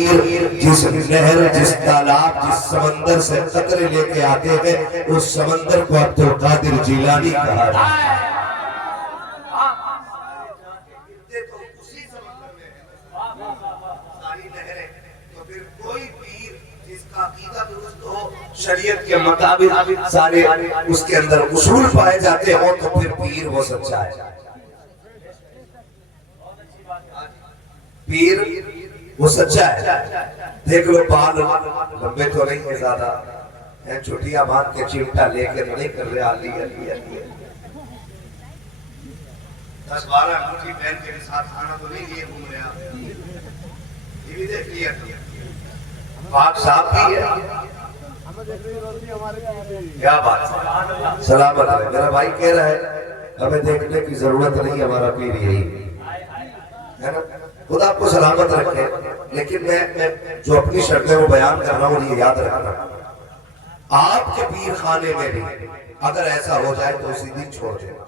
پیر جس نہر، جس تالاب، جس سمندر سے قطرے لے کے آتے ہیں، اس سمندر کو عبدالقادر جیلانی کہا جاتا ہے۔ شریعت کے مطابق سارے اس کے اندر اصول پائے جاتے ہوں تو پھر پیر وہ سچا ہے۔ پیر وہ سچا ہے۔ دیکھ لو بال لمبے تو نہیں ہے زیادہ، چھٹیاں باندھ کے چمٹا لے کے نہیں کر رہے علی علی علی 10-12 انگوٹھی پہن کے ساتھ کھانا تو نہیں لیے گھوم رہے آپ، یہ بھی دیکھ لیا پاک صاحب بھی ہے۔ کیا بات ہے، سلامت ہے۔ میرا بھائی کہہ رہا ہے ہمیں دیکھنے کی ضرورت نہیں، ہمارا پیر یہی ہے نا۔ خدا آپ کو سلامت رکھے، لیکن میں جو اپنی شرطیں وہ بیان کر رہا ہوں یہ یاد رکھنا، آپ کے پیر خانے میں بھی اگر ایسا ہو جائے تو اسی دن چھوڑ دینا۔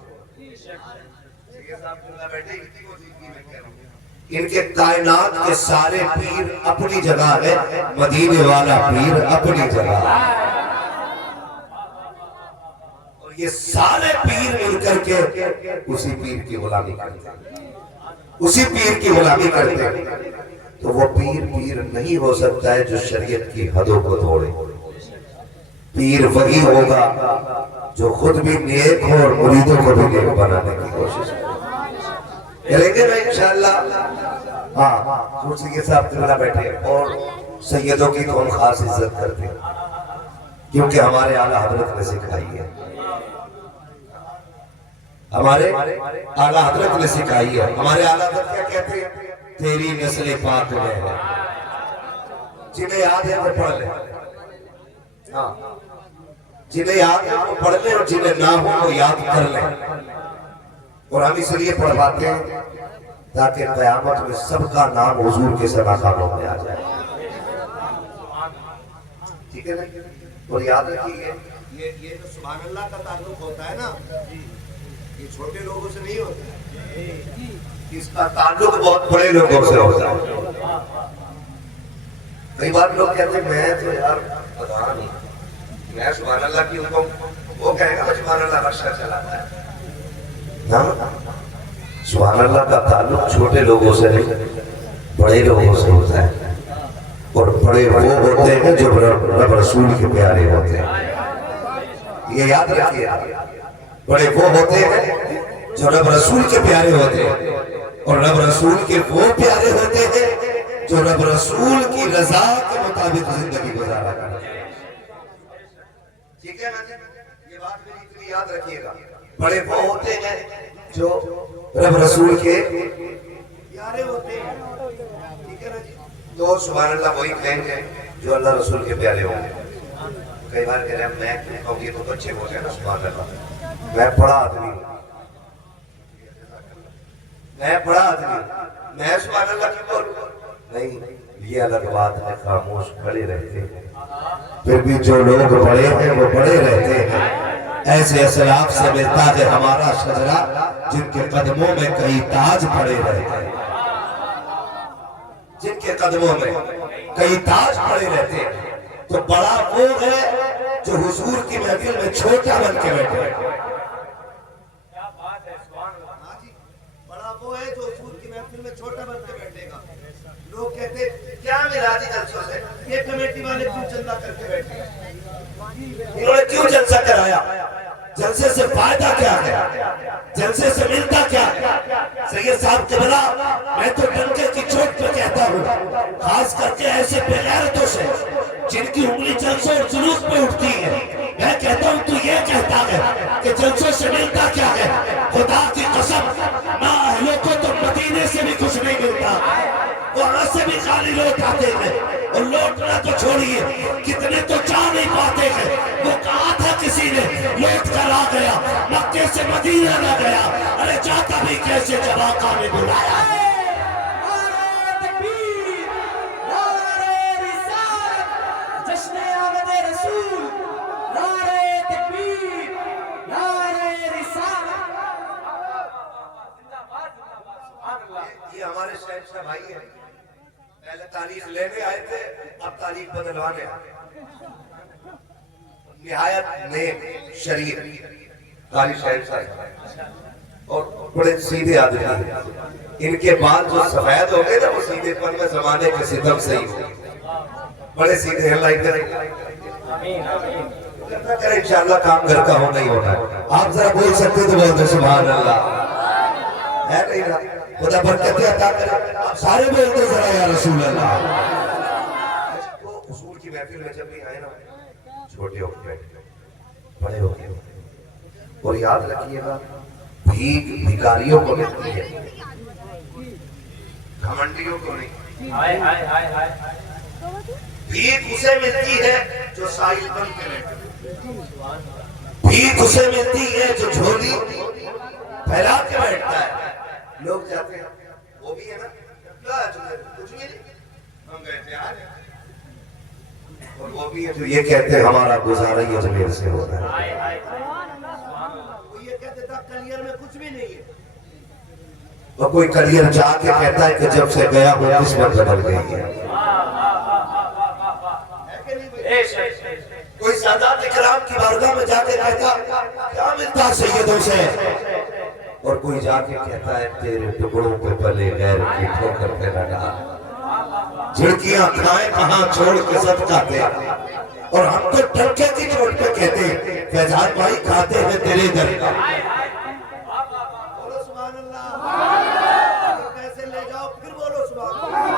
ان کے کائنات کے سارے پیر اپنی جگہ ہے، مدینے والا پیر اپنی جگہ ہے، اور یہ سارے پیر مل کر کے اسی پیر کی غلامی کرتے ہیں، اسی پیر کی غلامی کرتے ہیں۔ تو وہ پیر نہیں ہو سکتا ہے جو شریعت کی حدوں کو توڑے۔ پیر وہی ہوگا جو خود بھی نیک ہو اور مریدوں کو بھی نیک بنانے کی کوشش کرے۔ چلیں گے نا انشاءاللہ؟ ہاں، کرسی کے ساتھ تمہارا بیٹھے، اور سیدوں کی تو ہم خاص عزت کرتے ہیں کیونکہ ہمارے اعلیٰ حضرت نے سکھائی ہے، ہمارے اعلیٰ حضرت نے سکھائی ہے۔ ہمارے اعلیٰ حضرت کیا کہتے ہیں؟ تیری نسل پاک میں ہے، جنہیں یاد ہے وہ پڑھ لیں، ہاں جنہیں یاد ہے وہ پڑھ لیں، اور جنہیں نہ ہو وہ یاد کر لیں۔ اور ہم اس لیے پڑھواتے ہیں تاکہ قیامت میں سب کا نام حضور کے سباخانوں میں آ جائے، ٹھیک ہے نا؟ اور یاد رکھیے یہ جو سبحان اللہ کا تعلق ہوتا ہے نا، یہ چھوٹے لوگوں سے نہیں ہوتا ہے، اس کا تعلق بہت بڑے لوگوں سے ہوتا ہے۔ کئی بار لوگ کہتے ہیں میں تو یار پتا نہیں، میں سبحان اللہ کی حکم، وہ کہے گا سبحان اللہ عرشہ چلاتا ہے۔ سبحان اللہ کا تعلق چھوٹے لوگوں سے نہیں، بڑے لوگوں سے ہوتا ہے، اور بڑے وہ ہوتے ہیں جو رب رسول کے پیارے ہوتے ہیں۔ یہ یاد رکھیے، بڑے وہ ہوتے ہیں جو رب رسول کے پیارے ہوتے ہیں، اور رب رسول کے وہ پیارے ہوتے ہیں جو رب رسول کی رضا کے مطابق زندگی گزارا کرتے ہیں۔ ٹھیک ہے نا؟ یہ بات میری اتنی یاد رکھیے گا، بڑے وہ ہوتے ہیں جو رب رسول کے پیارے ہوتے ہیں، ٹھیک ہے نا جی؟ تو سبحان اللہ وہی کہیں گے جو اللہ رسول کے پیارے ہوں گے۔ کئی بار کہہ رہے ہیں میں کہوں گے تو بچے بولے نا سبحان اللہ، میں پڑھا آدمی ہوں، میں پڑھا آدمی ہوں، میں سبحان اللہ کی بولوں نہیں، یہ الگ بات ہے، خاموش کھڑے رہتے ہیں، پھر بھی جو لوگ بڑے ہیں وہ بڑے رہتے ہیں۔ ایسے اسلاف سے ملتا ہے ہمارا شجرہ جن کے قدموں میں کئی تاج پڑے رہتے ہیں، جن کے قدموں میں کئی تاج پڑے رہتے ہیں۔ تو بڑا وہ ہے جو حضور کی محفل میں چھوٹا بن کے بیٹھے، بڑا وہ ہے جو حضور کی محفل میں چھوٹا بن کے بیٹھے گا۔ لوگ کہتے کیا میراجی جلسوں سے یہ کمیٹی والے کیوں چندہ کر کے بیٹھے، انہوں نے کیوں جلسہ کرایا، جلسے سے فائدہ کیا ہے، جلسے سے ملتا کیا ہے؟ سید صاحب کے بلا میں تو ڈنکے کی چوٹ پہ کہتا ہوں، خاص کر کے ایسے بے غیرتوں سے جن کی انگلی جلسوں اور جلوس پہ اٹھتی ہے، میں کہتا ہوں تو یہ کہتا ہے کہ جلسوں سے ملتا کیا ہے؟ خدا کی قسم ماں اہلوں کو تو مدینے سے بھی کچھ نہیں ملتا، وہاں سے بھی خالی لوٹ آتے ہیں، اور لوٹنا تو چھوڑیے کتنے تو جا نہیں پاتے ہیں۔ وہ کہا تھا کسی نے لوٹ کر آ گیا، مکے سے مدینہ نہ گیا، ارے جاتا بھی کیسے جب آقا نے بلایا۔ یہ ہمارے شہنشاہ بھائی ہیں، پہلے تاریخ لینے آئے تھے، اب تاریخ بدلوانے نہایت نیک شریف قاری صاحب صاحب اور بڑے سیدھے آدمی ہیں. ان کے بال جو سفید ہو گئے نا وہ سیدھے پن میں زمانے کے ستم سے ہی ہو بڑے سیدھے ہیں. اللہ کرنا کرے انشاءاللہ کام گھر کا ہونا ہی ہونا ہے. آپ ذرا بول سکتے تو بولتے سبحان اللہ ہے نہیں نا. خدا برکتیں عطا کرے. آپ سارے بولتے ذرا یا رسول اللہ. تو اصول کی محفل میں جب بھی آئے نا چھوٹے ہو کے بڑے ہو کے اور یاد رکھیے گا بھیک بھکاریوں کو ملتی ہے گھمنڈیوں کو نہیں. بھیک اسے ملتی ہے جو سائل بن کے بیٹھتا ہے. بھیک اسے ملتی ہے جو جھولی پھیلا کے بیٹھتا ہے. لوگ جاتے ہیں وہ بھی ہے نا کچھ نہیں ہم گئے تھے آج اور وہ بھی ہے جو یہ کہتے ہیں ہمارا گزارا ہی اجمیر سے ہو رہا ہے. وہ یہ کہتے تھا کلیئر میں کچھ بھی نہیں ہے اور کوئی کلیئر جا کے کہتا ہے کہ جب سے گیا وہ قسمت بدل گئی ہے. کوئی سادات اکرام کی بارگاہ میں جا کے کہتا کیا ملتا سیدوں سے اور کوئی جا کے کہتا ہے تیرے ٹکڑوں پہ پلے غیر کی ٹھوکر پہ لگا جھڑکیاں کھائیں کہاں چھوڑ کے صدقہ دے. اور ہم تو ٹھڑکے کی چوٹ پہ کہتے ہیں فیضان بھائی کھاتے ہیں تیرے در کا. بولو سبحان اللہ. پیسے لے جاؤ پھر بولو سبحان اللہ.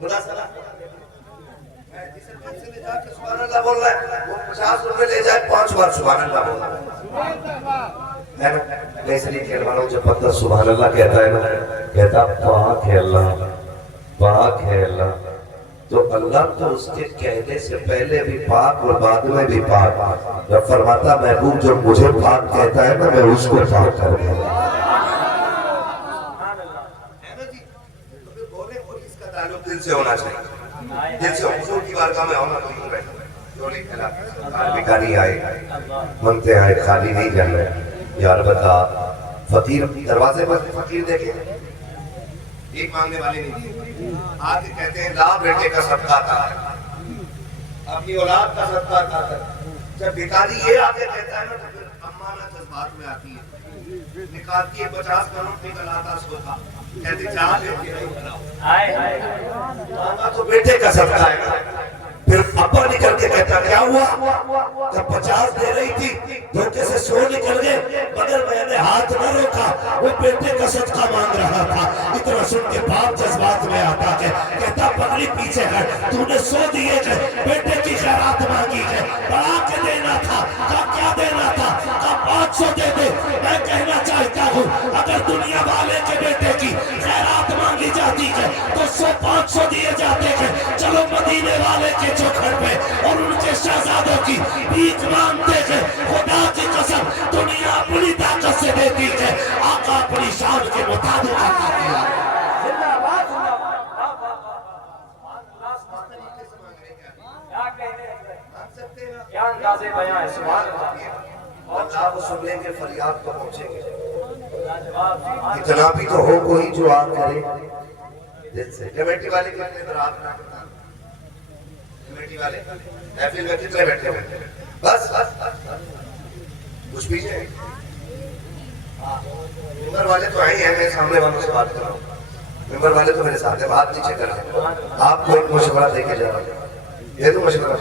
خدا سلام. جسے پیسے لے جا کے سبحان اللہ بول رہا ہے وہ 50 روپے لے جائے 5 بار سبحان اللہ بول رہا ہے نا. ایسے نہیں کہنے والوں جب بندہ سبحان اللہ کہتا ہے نا کہتا پاک ہے اللہ پاک ہے اللہ. تو اللہ تو اس کے کہنے سے پہلے بھی پاک اور بعد میں بھی پاک. جب فرماتا محبوب جو مجھے پاک کہتا ہے نا میں اس کو پاک کر دوں گا. دل سے ہونا چاہیے. دل سے حضور کی بارگاہ میں ہونا تو یوں رہے جو نہیں کھلا بھکاری آئے منگتے آئے خالی نہیں جانا ہے. یار بتا فقیر دروازے پر فقیر دیکھیں ایک مانگنے والے نہیں آگے کہتے ہیں لا بیٹے کا صدقہ تھا اپنی اولاد کا صدقہ تھا. جب بھکاری یہ آگے کہتا ہے نا تو پھر امانہ جذبات میں آتی ہے. نکالتی ہے 50 کروڑ نکل آتا سوتا کہتے جہاں لے کے نہیں بناؤ مانگا تو بیٹے کا صدقہ ہے نا. پھر ابا نکل کے کہتا کیا ہوا جب 50 دے رہی تھی دھوکے سے 100 نکل گئے مگر میں نے ہاتھ نہ روکا وہ بیٹے کا صدقہ مانگ رہا تھا. اتنا سن کے باپ جذبات میں آتا ہے کہتا پگڑی پیچھے ہے تو نے 100 دیے تھے بیٹے کی خیرات مانگی ہے بڑھا کے دینا تھا کیا دینا تھا 500 دے دے. میں کہنا چاہتا ہوں اگر دنیا والے کے بیٹے کی خیرات مانگی جاتی ہے تو 100 500 دیے جاتے ہیں. چلو مدینے والے کے چوکھٹ پہ اور ان کے شہزادوں کی بھیک مانگتے ہیں. خدا کی قسم دنیا اپنی طاقت سے دیتی ہے آقا اپنی شان کے مطابق عطا کیا. اللہ کو سن لیں گے فریاد کو پہنچیں گے. اتنا بھی تو ہو کوئی جو آپ کرے دل سے. کمیٹی والے کتنے در آپ نہ بتا کمیٹی والے محفل میں کتنے بیٹھے ہوئے بس کچھ بھی ہے. ممبر والے تو آئے ہیں میں سامنے والوں سے بات کر رہا ہوں. ممبر والے تو میرے ساتھ ہیں بات نیچے کر رہے ہیں. آپ کو ایک مشورہ دے کے جا رہا ہوں. یہ تو مشورہ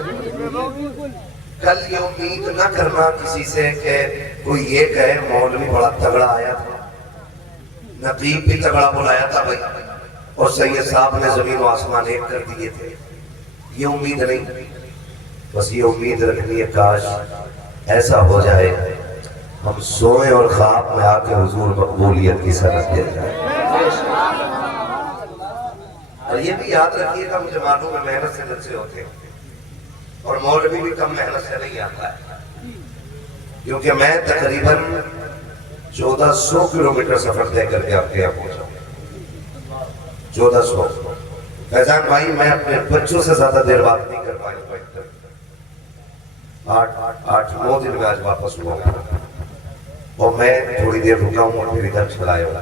کل یہ امید نہ کرنا کسی سے کہ کوئی یہ کہے مولوی بڑا تگڑا آیا تھا نقیب بھی تگڑا بلایا تھا بھائی اور سید صاحب نے زمین و آسمان ایک کر دیے تھے. یہ امید نہیں بس یہ امید رکھنی ہے کاش ایسا ہو جائے ہم سوئیں اور خواب میں آ کے حضور مقبولیت کی سند دے جائیں. اور یہ بھی یاد رکھیے گا مجھے معلوم ہے محنت سے دل سے ہوتے ہیں اور مولوی بھی کم محنت سے نہیں آتا ہے کیونکہ میں تقریباً 1400 کلومیٹر سفر طے کر کے آپ کے یہاں پہنچا. 1400. فیضان بھائی میں اپنے بچوں سے زیادہ دیر بات نہیں کر پایا. 8-9 دن میں آج واپس ہوا اور میں تھوڑی دیر رکا ہوں اور پھر ادھر چلا آیا.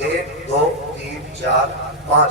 1 2 3 4 5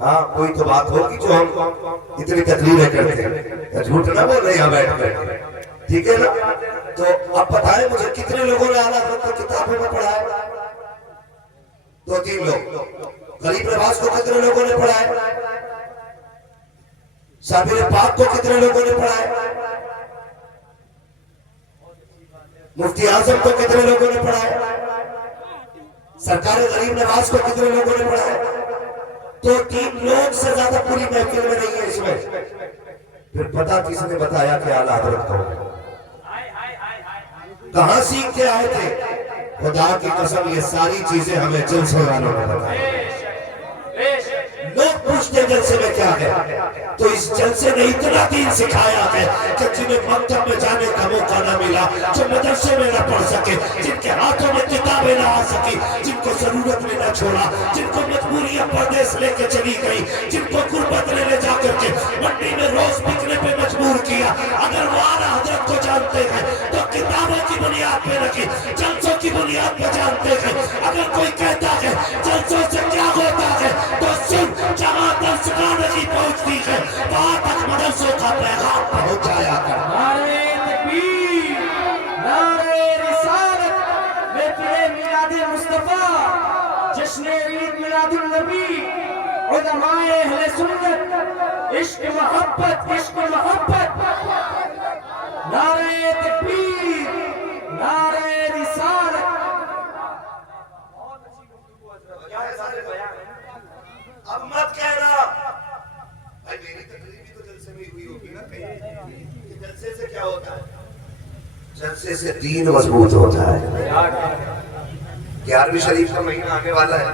ہاں کوئی تو بات ہوگی جو ہم اتنی تقریریں کرتے ہیں. جھوٹ نہ بول رہے یہاں بیٹھ کر, ٹھیک ہے نا؟ تو اب بتائیں مجھے کتنے لوگوں نے اعلیٰ حضرت کو کتابوں میں پڑھا ہے؟ 2-3 لوگ. غریب نواز کو کتنے لوگوں نے پڑھا ہے؟ صابر پاک کو کتنے لوگوں نے پڑھا ہے؟ مفتی اعظم کو کتنے لوگوں نے پڑھا ہے؟ سرکار غریب نواز کو کتنے لوگوں نے پڑھا ہے؟ تو 3 لوگ سے زیادہ پوری محفل میں نہیں ہے اس میں. پھر پتا کس نے بتایا کہ اعلیٰ حضرت کو کہاں سیکھ کے آئے تھے؟ خدا کی قسم یہ ساری چیزیں ہمیں جلسے والوں نے بتائی. لوگ پوچھتے ہیں جلسے میں کیا ہے, تو اس جلسے نے اتنا دین سکھایا ہے کہ جنہیں مکتب میں جانے کا موقع نہ ملا, جو مدرسے میں نہ پڑھ سکے, جن کے ہاتھوں میں کتابیں نہ آ سکی, جن کو ضرورت میں نہ چھوڑا, جن کو مجبوریاں پردیس لے کے چلی گئی, جن کو غربت میں لے جا کر کے منڈی میں روز بکنے پہ مجبور کیا, اگر وہ اعلیٰ حضرت کو جانتے ہیں تو کتابوں کی بنیاد پہ رکھی, جلسوں کی بنیاد پہ جانتے ہیں. اگر کوئی کہتا ہے جلسوں سے کیا ہوتا ہے تو سن, جہاں درس گاہ کی پہنچتی ہے وہاں تک مدرسوں کا پیغام پہنچایا کر. نعرہ تکبیر, نعرہ رسالت, محفل میلاد مصطفیٰ, جشن عید میلاد النبی, علماء اہل سنت, عشق محبت, عشق محبت. نعرہ تکبیر, نعرہ رسالت. اب مت کہنا بھائی میری تقریر بھی تو جلسے میں ہوئی ہوگی نا کہیں. جلسے سے کیا ہوتا ہے؟ جلسے سے دین مضبوط ہوتا ہے. 11ویں شریف کا مہینہ آنے والا ہے,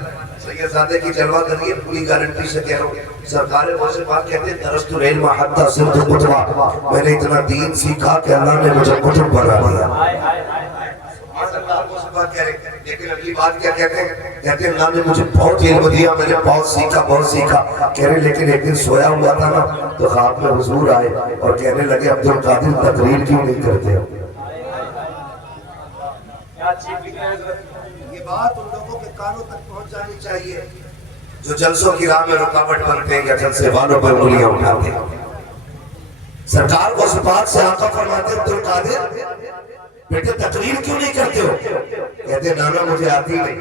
سید زادے کی جلوہ کریے, پوری گارنٹی سے کہہ رہا ہوں. سرکار غوث پاک کہتے ہیں درست العلم حتی صرت کتبہ, میں نے اتنا دین سیکھا کہ اللہ نے مجھے کتب بنا دیا. سرکار غوث پاک کہہ رہے ہیں, لیکن اگلی بات کیا کہتے ہیں؟ کہتے ہیں اللہ نے مجھے بہت علم دیا, میں نے بہت سیکھا. کہہ رہے لیکن ایک دن سویا ہوا تھا نا تو خواب میں حضور آئے اور کہنے لگے عبد القادر تقریر کیوں نہیں کرتے ہو؟ یہ بات ان لوگوں کے کانوں تک پہنچ جانی چاہیے جو جلسوں کی راہ میں رکاوٹ بنتے ہیں یا جلسے والوں پر انگلیاں اٹھاتے ہیں. سرکار غوث پاک سے آقا فرماتے ہیں عبد القادر بیٹے تقریر کیوں نہیں کرتے ہو؟ کہتے ہیں نانا مجھے آتی نہیں.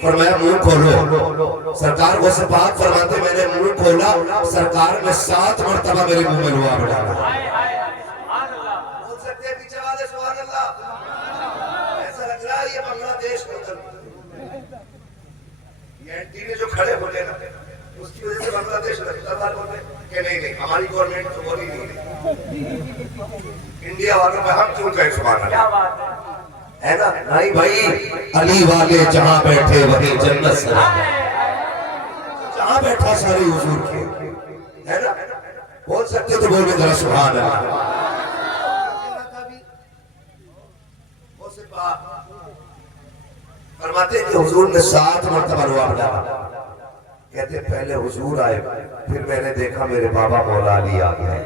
فرمایا منہ کھولو. سرکار غوث پاک فرماتے میں نے منہ کھولا, سرکار نے 7 مرتبہ میرے منہ میں لعاب ڈالا. بول سکتے ہیں پیچھے والے سبحان اللہ؟ ایسا لگ رہا ہے یہ بنگلہ دیش یہ اینٹی نے جو کھڑے ہوتے ہیں نا اس کی وجہ سے بنگلہ دیش لگتار ہوتے ہیں کہ نہیں ہماری گورنمنٹ تو بولی نہیں. انڈیا والوں میں ہم کیوں کہیں سبحان اللہ؟ ہے نا نہیں بھائی, علی والے جہاں بیٹھے وہی جنت سے, جہاں بیٹھا ساری حضور کی, ہے نا؟ بول سکتے تو بول کے ذرا سبحان اللہ. فرماتے ہیں کہ حضور نے 7 مرتبہ لعاب ڈالا. کہتے پہلے حضور آئے, پھر میں نے دیکھا میرے بابا مولا علی آ گئے.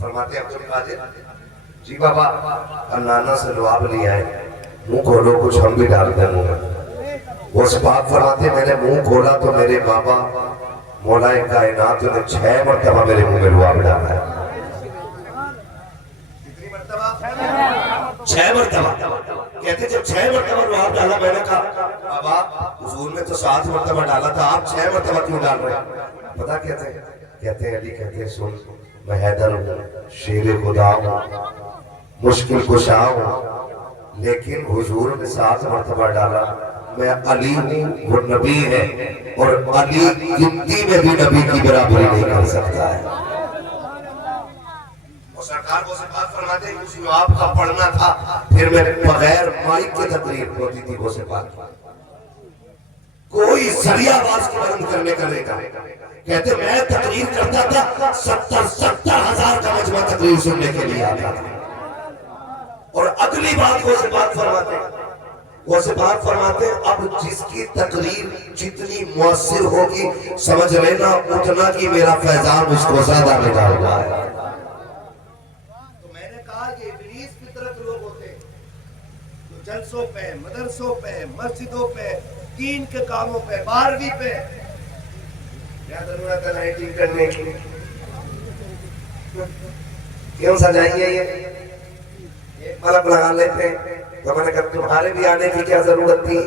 فرماتے ہیں عبد القادر جی بابا نانا سے لعاب لیا ہے, منہ کھولو کچھ ہم بھی ڈال دیں منہ میں. وہ سباق فرماتے ہیں میں نے منہ کھولا تو میرے بابا مولا کائنات نے 6 مرتبہ میرے منہ میں لعاب ڈالا ہے. کتنی مرتبہ؟ 6 مرتبہ. کہتے جب 6 مرتبہ لعاب ڈالا میں نے کہا بابا حضور نے تو 7 مرتبہ ڈالا تھا, آپ 6 مرتبہ کیوں ڈال رہے ہیں؟ پتا کہتے ہیں علی کہتے ہیں سن میں حیدر ہوں, شیر خدا ہوں, مشکل کشا ہوں, لیکن حضور نے 7 مرتبہ ڈالا. میں علی ہوں, وہ نبی ہے, اور علی گنتی میں بھی نبی کی برابری نہیں کر سکتا ہے. اور سرکار کو بات فرماتے ہیں اسی میں آپ کا پڑھنا تھا, پھر میں بغیر مائک کی تقریر ہوتی تھی. وہ سے بات کوئی ذریعہ آواز کو بلند کرنے کا نہیں کہا. کہتے میں تقریر کرتا تھا 70,000 کا مجمع تقریر سننے کے لیے آتا تھا. اور اگلی بات وہ سے بات فرماتے ہیں اب جس کی تقریر جتنی مؤثر ہوگی سمجھ لینا اتنا کی میرا فیضان اس کو زیادہ ملا ہوا ہے. تو میں نے کہا کہ ابلیس فطرت لوگ ہوتے ہیں جلسوں پہ، مدرسوں پہ، مسجدوں پہ، دین کے کاموں پہ، 12ویں پہ کیا ضرورت ہے لائٹنگ کرنے کی؟ کیوں سجائیے یہ؟ ایک بلب لگا لیتے تو میں نے کہا تمہارے بھی آنے کی کیا ضرورت تھی؟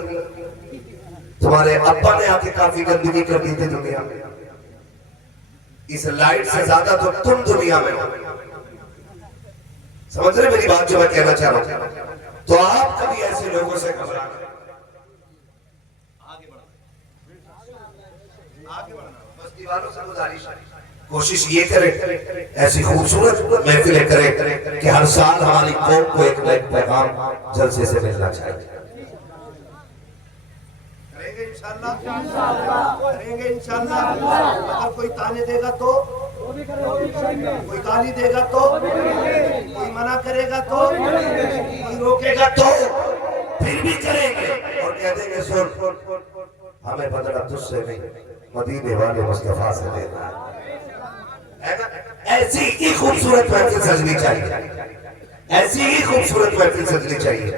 تمہارے ابا نے آ کے کافی گندگی کر دی تھی دنیا میں، اس لائٹ سے زیادہ تو تم دنیا میں ہو۔ سمجھ رہے میری بات جو میں کہنا چاہ رہا ہوں؟ تو آپ کبھی ایسے لوگوں سے گھبرا آگے بڑھنا، بس دیواروں سے گزارش ہے، کوشش یہ کرے ایسی خوبصورت محفلیں کرے کہ ہر سال ہماری قوم کو ایک نئے پیغام جلسے سے ملنا چاہیے۔ کریں گے انشاءاللہ، کریں گے انشاءاللہ۔ اگر کوئی تانے دے گا تو، کوئی گالی دے گا تو، کوئی منع کرے گا تو، کوئی روکے گا تو پھر بھی کریں گے اور کہہ دیں گے سن ہمیں بدلہ تجھ سے نہیں مدینے والے مصطفیٰ سے دینا ہے۔ ایسی ہی خوبصورت محفل سجنی چاہیے، ایسی ہی خوبصورت محفل سجنی چاہیے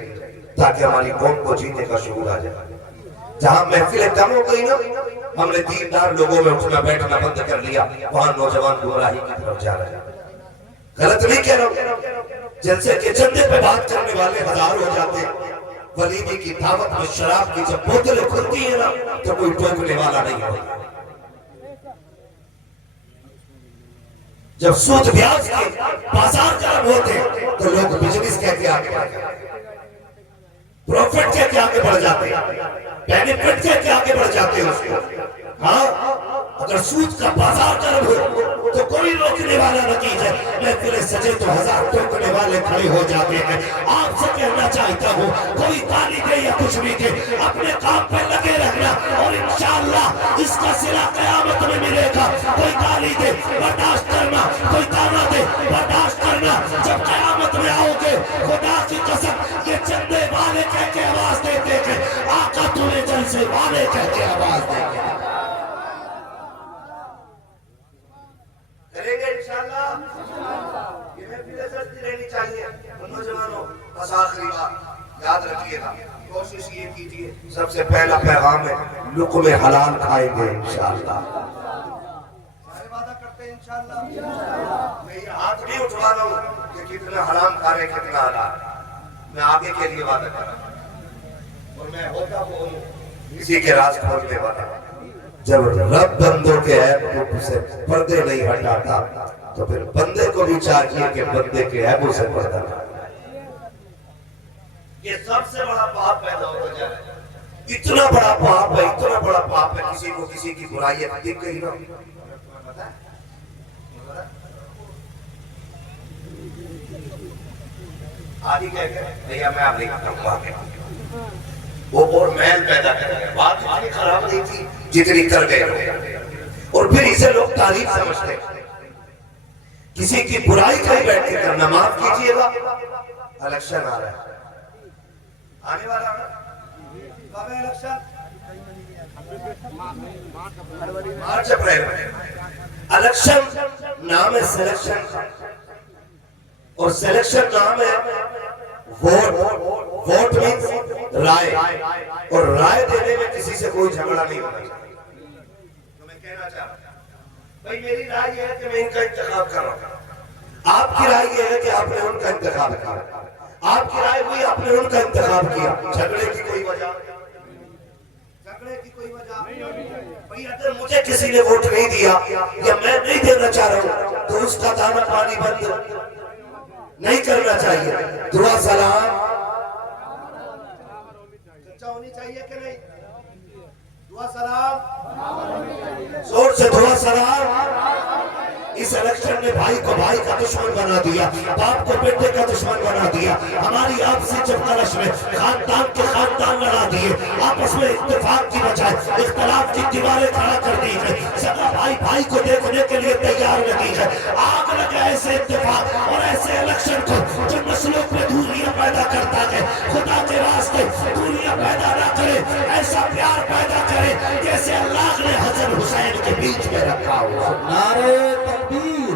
تاکہ ہماری قوم کو جینے کا شعور آ جائے۔ جہاں محفلیں کم ہو گئی نا، ہم نے دیندار لوگوں میں اٹھنا بیٹھنا بند کر لیا، وہاں نوجوان گمراہی کی طرف جا رہے ہیں۔ غلط نہیں کہہ رہا ہوں، جلسے کے چندے پہ بات کرنے والے ہزار ہو جاتے ہیں، ولیمے کی دعوت میں شراب کی جب بوتلیں کھلتی ہیں نا تو کوئی ٹوکنے والا نہیں ہوتا۔ جب سود بیاج کے بازار گرم ہوتے تو لوگ بزنس کہہ کے آگے بڑھ جاتے ہیں، پروفٹ کہہ کے آگے بڑھ جاتے ہیں، بینیفٹ کہہ کے آگے بڑھ جاتے ہیں اس کو۔ ہاں اگر سود کا بازار گرم ہو تو کوئی روکنے والا نہیں ہے، محفل سجے تو ہزار ٹوکنے والے کھڑے ہو جاتے ہیں۔ آپ سے کہنا چاہتا ہوں کوئی گالی دے یا کچھ بھی دے، اپنے کام پہ لگے رہنا اور انشاءاللہ اس کا صلہ قیامت میں ملے گا۔ کوئی گالی دے برداشت کرنا، کوئی تانا دے برداشت کرنا، جب قیامت میں آؤ گے خدا کی قسم یہ چندے والے کہہ کے آواز دیتے کہ آقا تمہیں جلسے والے کہہ کے آواز دیتے ہیں۔ کریں گے انشاءاللہ، یہ محفلیں سجتی رہنی چاہیے۔ نوجوانوں بس آخری بات یاد رکھیے گا، کوشش یہ کیجئے، سب سے پہلا پیغام ہے لقمے حلال کھائیں گے انشاءاللہ۔ سارے وعدہ کرتے ہیں انشاءاللہ۔ میں یہ ہاتھ نہیں اٹھوا رہا ہوں کہ کتنا حرام کھا رہے کتنا حلال، میں آگے کے لیے وعدہ کر رہا ہوں اور میں ہوتا وہ ہوں کسی کے راز کھولنے والا۔ جب رب بندوں کے عیب سے پردے نہیں ہٹاتا تو پھر بندے کو بھی چاہیے کہ بندے کے عیبوں سے پردہ ہٹائے۔ یہ سب سے بڑا پاپ پیدا ہوتا جا رہا ہے، اتنا بڑا پاپ ہے، اتنا بڑا پاپ ہے، کسی کو کسی کی برائی دکھ گئی نا آدھی کہہ گئے بھیا میں آپ نہیں کروں آگے، وہ اور محل پیدا کر گئے، بات اتنی خراب نہیں تھی جتنی کر گئے لوگ، اور پھر اسے لوگ تعریف سمجھتے ہیں۔ کسی کی برائی کہیں بیٹھ کے کرنا، معاف کیجئے گا الیکشن آ رہا ہے، آنے والا ہے کب ہے الیکشن؟ مارچ اپریل میں۔ الیکشن نام ہے سلیکشن، اور سلیکشن نام ہے ووٹ، ووٹ مینس رائے، اور رائے دینے میں کسی سے کوئی جھگڑا نہیں ہونا چاہیے۔ تو میں کہنا چاہ رہا ہوں بھائی میری رائے یہ ہے کہ میں ان کا انتخاب کر رہا ہوں، آپ کی رائے یہ ہے کہ آپ نے ان کا انتخاب کیا، آپ کی رائے ہوئی آپ نے ان کا انتخاب کیا، جھگڑے کی کوئی وجہ، جھگڑے کی کوئی وجہ بھائی اگر مجھے کسی نے ووٹ نہیں دیا یا میں نہیں دینا چاہ رہا ہوں تو اس کا دانا پانی بند نہیں کرنا چاہیے۔ دعا سلام چرچا ہونی چاہیے کہ نہیں؟ دعا سلام، زور سے دعا سلام۔ اس الیکشن نے بھائی کو بھائی کا دشمن بنا دیا، باپ کو بیٹے کا دشمن بنا دیا، ہماری آپسی چپکرش میں خاندان کے خاندان لڑا دیے، آپس میں اتفاق کی بجائے اختلاف کی دیواریں کھڑا کر دی ہے، سگا بھائی بھائی کو دیکھنے کے لیے تیار نہیں ہے۔ آگ لگے ایسے اتفاق اور ایسے الیکشن کو جو نسلوں میں دوریاں پیدا کرتا ہے، خدا کے واسطے دوریاں پیدا نہ کرے، ایسا پیار پیدا کرے جیسے اللہ نے حسن حسین کے بیچ میں رکھا ہوا۔ نعرہ تکبیر،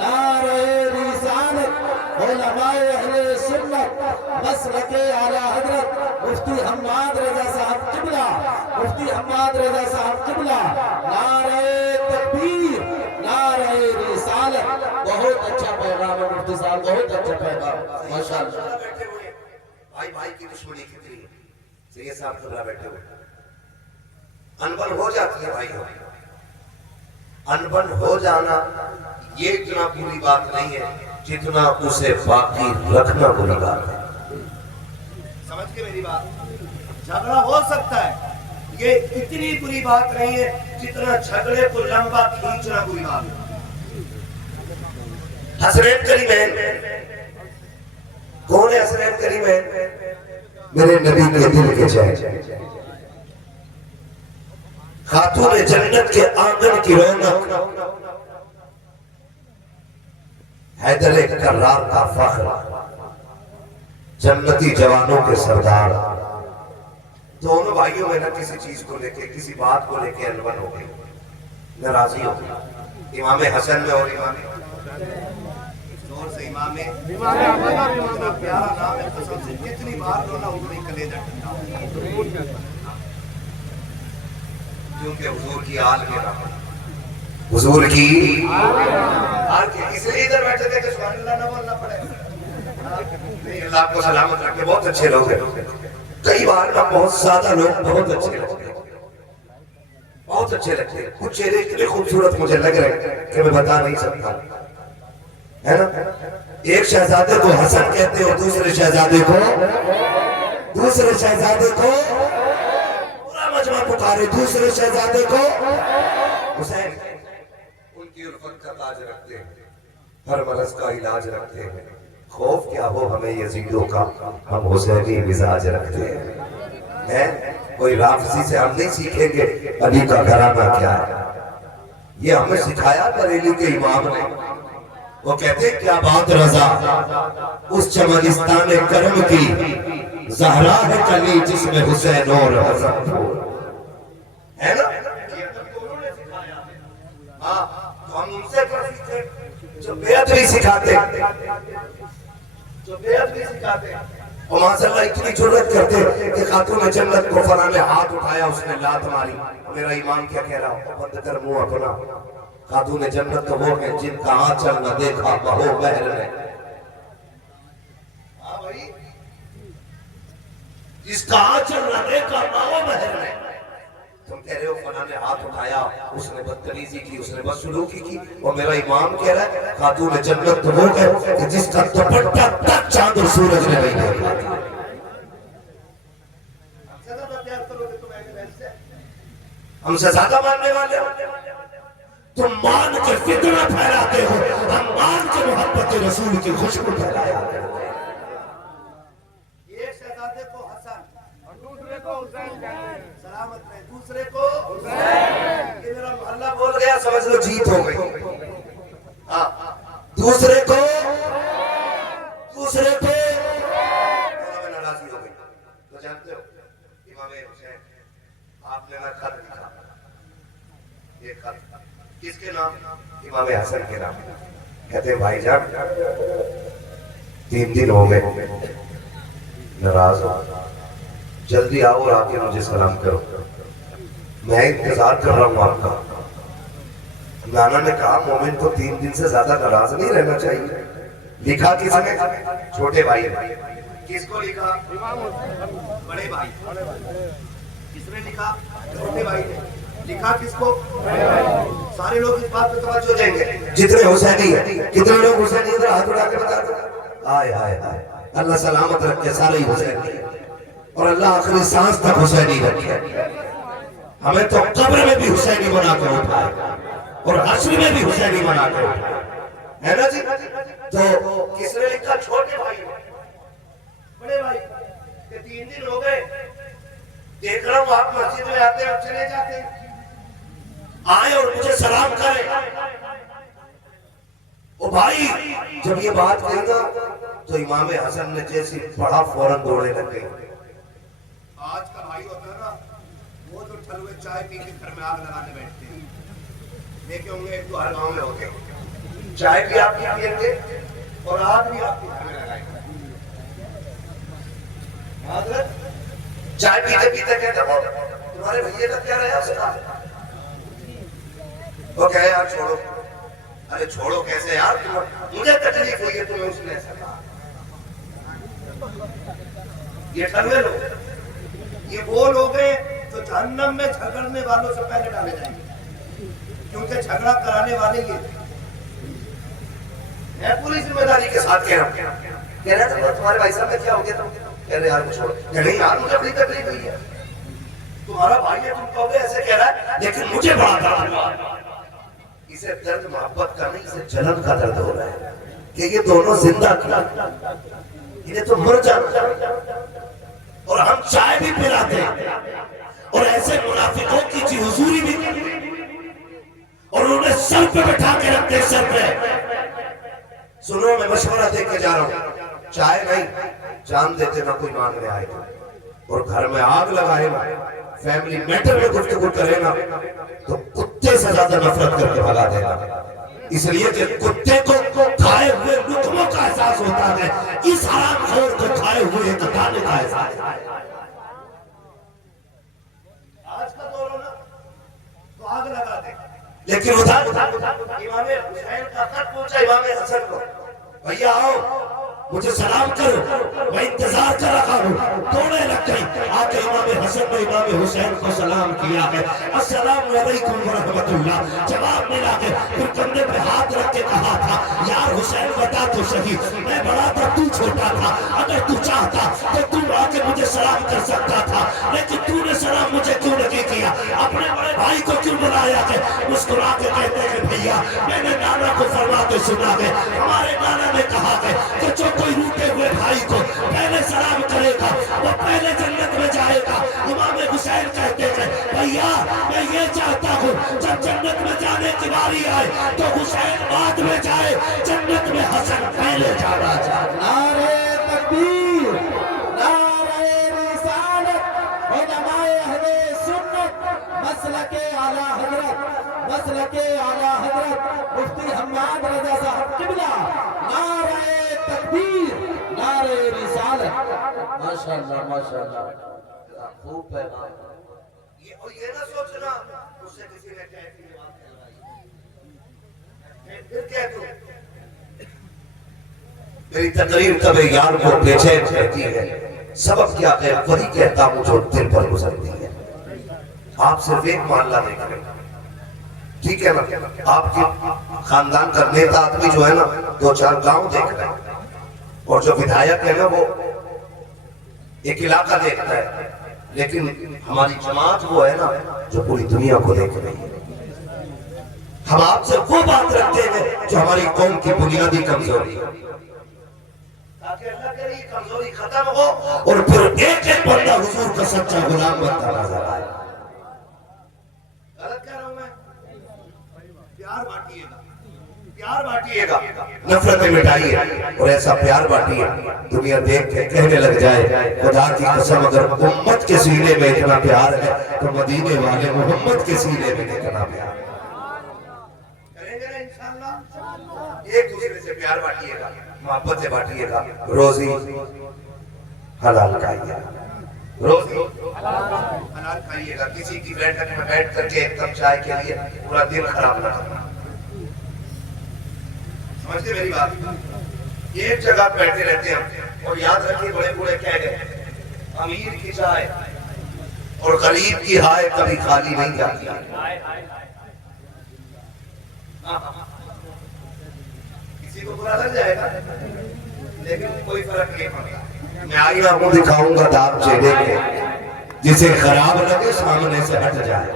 نعرہ رسالت، علماء اہل سنت، مسلک اعلی حضرت مفتی حماد رضا صاحب قبلہ، مفتی حماد رضا صاحب قبلہ، نعرہ تکبیر، نعرہ رسالت۔ بہت اچھا پیغام ہے مفتی صاحب، بہت اچھا پیغام، ماشاءاللہ۔ بیٹھے ہوئے بھائی بھائی کی دشمنی کتنی ہے، سید صاحب قبلہ بیٹھے ہوئے، انبن ہو جاتی ہے بھائیوں، انبن ہو جانا یہ اتنا بری بات نہیں ہے جتنا اسے باقی رکھنا بری بات ہے۔ سمجھ کے میری بات، جھگڑا ہو سکتا ہے، یہ اتنی بری بات نہیں ہے جتنا جھگڑے کو لمبا کھینچنا بری بات ہے۔ حسنین کریمین، کون ہے حسنین کریمین؟ میرے نبی کے دل کے چہرے، خاتون جنت کے آنگن کی رونق، حیدر کرار کا فخر، جنتی جوانوں کے سردار۔ دونوں بھائیوں میں نہ کسی چیز کو لے کے، کسی بات کو لے کے انبن ہو گئی، ناراضی ہو گئی۔ امام حسن میں اور امام زور سے امام اتنا پیارا نام ہے، قسم سے کتنی بار رونا اتنی کلیجہ ٹھنڈا، کیونکہ حضور کی آل کے نام، حضور کی آل کے، اس لیے ادھر بیٹھے تھے کہ سبحان اللہ نہ بولنا پڑے۔ نہیں، اللہ آپ کو سلامت رکھے، بہت اچھے لوگ ہیں، کئی بار نہ بہت زیادہ لوگ بہت اچھے لگتے ہیں، بہت اچھے لگتے ہیں، کچھ چہرے اتنے خوبصورت مجھے لگ رہے ہیں کہ میں بتا نہیں سکتا، ہے نا؟ ایک شہزادے کو حسن کہتے ہیں اور دوسرے شہزادے کو پورا مجمع پکارے، دوسرے شہزادے کو حسین، ان کی الفت کا تاج رکھتے ہیں، ہر مرض کا علاج رکھتے ہیں، خوف کیا ہو ہمیں یزیدوں کا، ہم حسینی مزاج رکھتے ہیں۔ کوئی رافضی سے ہم نہیں سیکھیں گے علی کا گھرانہ کیا ہے، یہ ہمیں سکھایا بریلی کے امام نے۔ وہ کہتے ہیں کیا بات رضا اس چمنستان کرم کی، زہرا ہے کلی جس میں حسین اور حسن پھول، ہے نا؟ ہاں، تو ہم ان سے جو بیعت بھی سکھاتے ہیں، اور ماشاءاللہ اتنی جرت کرتے کہ خاتون جنت کو فلاں نے ہاتھ اٹھایا، اس نے لات ماری، میرا ایمان کیا کہہ رہا، بند کر منہ اپنا، خاتون جنت تو وہ ہیں جن کا آنچل نہ دیکھا بہو بہر نے، جس کا آنچل نہ دیکھا بہو بہر نے۔ تم کہہ رہے ہو فلاں نے ہاتھ اٹھایا، اس نے بدتمیزی کی، اس نے بدسلوکی کی، اور میرا امام کہہ رہا ہے خاتون جنت تو وہ ہے کہ جس کا دوپٹہ تک چاند اور سورج نے نہیں دیکھا۔ ہم سے زیادہ ماننے والے ہو، تم مان کے فتنہ پھیلاتے ہو، ہم مان کے محبت رسول کی خوشبو پھیلایا کرتے ہیں۔ ایک شہزادے کو حسن اور دوسرے کو حسین کہتے ہیں، سلامت رہے، دوسرے کو حسین۔ یہ میرا محلہ بول گیا، سمجھ لو جیت ہو گئی۔ دوسرے کو میں ناراضی ہو گئی تو جانتے ہو امام حسین آپ نے خط لکھا، یہ خط کس کے نام؟ امام حسن کے نام۔ کہتے ہیں بھائی جان 3 دن ہو گئے، ناراض ہو، جلدی آؤ اور آ کے مجھے سلام کرو، میں انتظار کر رہا ہوں آپ کا۔ نانا نے کہا مومن کو 3 دن سے زیادہ ناراض نہیں رہنا چاہیے۔ لکھا کس نے؟ چھوٹے بھائی نے۔ کس کو لکھا؟ بڑے بھائی۔ کس نے لکھا؟ چھوٹے بھائی نے۔ لکھا کس کو؟ سارے لوگ اس بات پہ توجہ دیں گے جتنے حسینی ہیں، کتنے لوگ حسینی ادھر ہاتھ اٹھا کے بتا دو۔ آئے آئے آئے، اللہ سلامت رکھے سارے ہی حسینی، اور اللہ آخری سانس تک حسینی رکھے، ہمیں تو قبر میں بھی حسینی بنا کر اٹھائے اور حشر میں بھی حسینی بنا کر اٹھائے، ہے نا جی؟ تو کس نے لکھا؟ چھوٹے بھائی نے۔ بڑے بھائی کہ 3 دن ہو گئے، دیکھ رہا ہوں آپ مسجد میں آتے اور چلے جاتے، آئے اور مجھے سلام کرے۔ او بھائی جب یہ بات کہی نا تو امام حسن نے جیسی پڑھا فوراً دوڑے لگے۔ آج کا بھائی ہوتا ہے نا وہ جو ٹھلوے چائے پی کے گھر میں آگ لگانے بیٹھتے ہیں، دیکھے ہوں گے 1-2 ہر گاؤں میں ہوتے ہیں، چائے بھی آپ کی پئیں گے اور آگ بھی آپ کے گھر میں لگائیں گے۔ حضرت چائے پیتے پیتے کہتا وہ تمہارے بھئیے کا کیا رہا اس کا؟ وہ کہے یار چھوڑو. ارے چھوڑو کیسے یار, مجھے تکلیف ہوئی ہے تمہیں اس نے ایسا کہا. یہ ٹھنوے لوگ, یہ وہ لوگ ہیں جو جہنم میں جھگڑنے والوں سے پہلے ڈالے جائیں گے, کیونکہ جھگڑا کرانے والے یہ تھے. میں پوری ذمہ داری کے ساتھ کہہ رہا ہوں, کہہ رہا تھا تمہارے بھائی صاحب میں کیا ہو گیا تم, کہہ رہے یار مجھے چھوڑو. کہہ رہے یار مجھے بڑی تکلیف ہوئی ہے, تمہارا بھائی ہے تم کہو گے ایسے کہہ رہا ہے, لیکن مجھے بڑا درد ہوا. اسے درد محبت کا نہیں, اسے جلن کا درد ہو رہا ہے کہ یہ دونوں زندہ کیا, انہیں تو مر جانا. اور ہم چائے بھی پلاتے ہیں اور ایسے منافقوں کی جی حضوری بھی اور انہیں سر پہ بٹھا کے رکھتے ہیں, سر پہ. سنو میں مشورہ دے کے جا رہا ہوں, چائے نہیں جان دیتے نہ کوئی مانگنے آئے گا, اور گھر میں آگ لگائے گا, فیملی میٹر میں گفتگو کرے گا تو کتے سے زیادہ نفرت کر کے بھگا دے گا. اس لیے کہ کتے کو کھائے ہوئے لقموں کا احساس ہوتا ہے, اس حرام خور کو کھائے ہوئے ایک دانے کا احساس ہے. آج کا دور ہو نا تو آگ لگا دے, لیکن ادھر امام حسین کا خط پہنچا امام حسن کو, بھیا آؤ مجھے سلام کرو, میں انتظار کر رہا ہوں. توڑے لگ گئی, آ کے امام حسن نے امام حسین کو سلام کیا ہے, السلام علیکم ورحمت اللہ. جواب ملا کے پھر کندھے پہ ہاتھ رکھ کے کہا تھا, یار حسین بتا تو صحیح, میں بڑا تھا تو چھوٹا تھا, اگر تو چاہتا تو تم آ کے مجھے سلام کر سکتا تھا, لیکن تو نے سلام مجھے کیوں نہیں کیا, اپنے بڑے بھائی کو کیوں بلایا ہے. مسکرا کے کہتے ہیں بھیا میں نے نانا کو فرماتے سنا ہے, ہمارے نانا نے کہا ہے کہ جو کوئی روٹے ہوئے بھائی کو پہلے سلام کرے گا وہ پہلے جنت میں جائے گا. امام حسین کہتے ہیں بھیا میں یہ چاہتا ہوں جب جنت میں جانے کی باری آئے تو حسین بعد میں جائے, جنت میں حسن پہلے جانا چاہتا. نعرہ تکبیر, نعرہ رسالت, علماء اہل سنت, مسلک اعلیٰ حضرت, مسلک اعلیٰ حضرت مفتی حماد رضا صاحب قبلہ, نعرہ تکبیر, نعرہ رسالت. ماشاءاللہ ماشاءاللہ, خوب پیغام. یہ نہ سوچنا اس سے کسی نے کہہ کے بات کروائی, پھر کہہ دوں میری تقریر کبھی یار کو بے چین کرتی ہے, سبب کیا ہے وہی کہتا ہوں جو دل پر گزرتی ہے. آپ صرف ایک معاملہ دیکھ رہے ہیں, ٹھیک ہے نا, آپ کے خاندان کا نیتا آدمی جو ہے نا 2-4 گاؤں دیکھ رہے ہیں, اور جو ودھایک ہے نا وہ ایک علاقہ دیکھتا ہے, لیکن ہماری جماعت وہ ہے نا جو پوری دنیا کو دیکھ رہی ہے. ہم آپ سے وہ بات رکھتے ہیں جو ہماری قوم کی بنیادی کمزوری ہے, تاکہ اللہ کے لیے کمزوری ختم ہو اور پھر ایک ایک بندہ حضور کا سچا غلام بنتا نظر آئے. غلط کہہ رہا ہوں میں؟ پیار بانٹیے گا, پیار بانٹیے گا, نفرتیں مٹائیے اور ایسا پیار بانٹیے دنیا دیکھ کے کہنے لگ جائے خدا کی قسم اگر امت کے سینے میں اتنا پیار ہے تو مدینے والے محمد کے سینے میں اتنا پیار ہے. کریں گے نا انشاءاللہ, ایک دوسرے سے پیار بانٹیے گا, محبت سے بانٹیے گا, روزی حلال کھائیے گا, روزی حلال کھائیے گا. کسی کی بیٹھک میں بیٹھ کر کے ایک کپ چائے کے لیے پورا دن خراب نہ کرنا. سمجھتے میری بات؟ ایک جگہ بیٹھے رہتے ہیں اور یاد رکھیے بڑے بوڑھے کہہ گئے امیر کی چائے اور غریب کی ہائے کبھی خالی نہیں جاتی. کسی کو برا لگ جائے گا لیکن کوئی فرق نہیں پڑتا. میں آئیے آپ کو دکھاؤں گا داغ چہرے کے, جسے خراب لگے سامنے سے ہٹ جائے.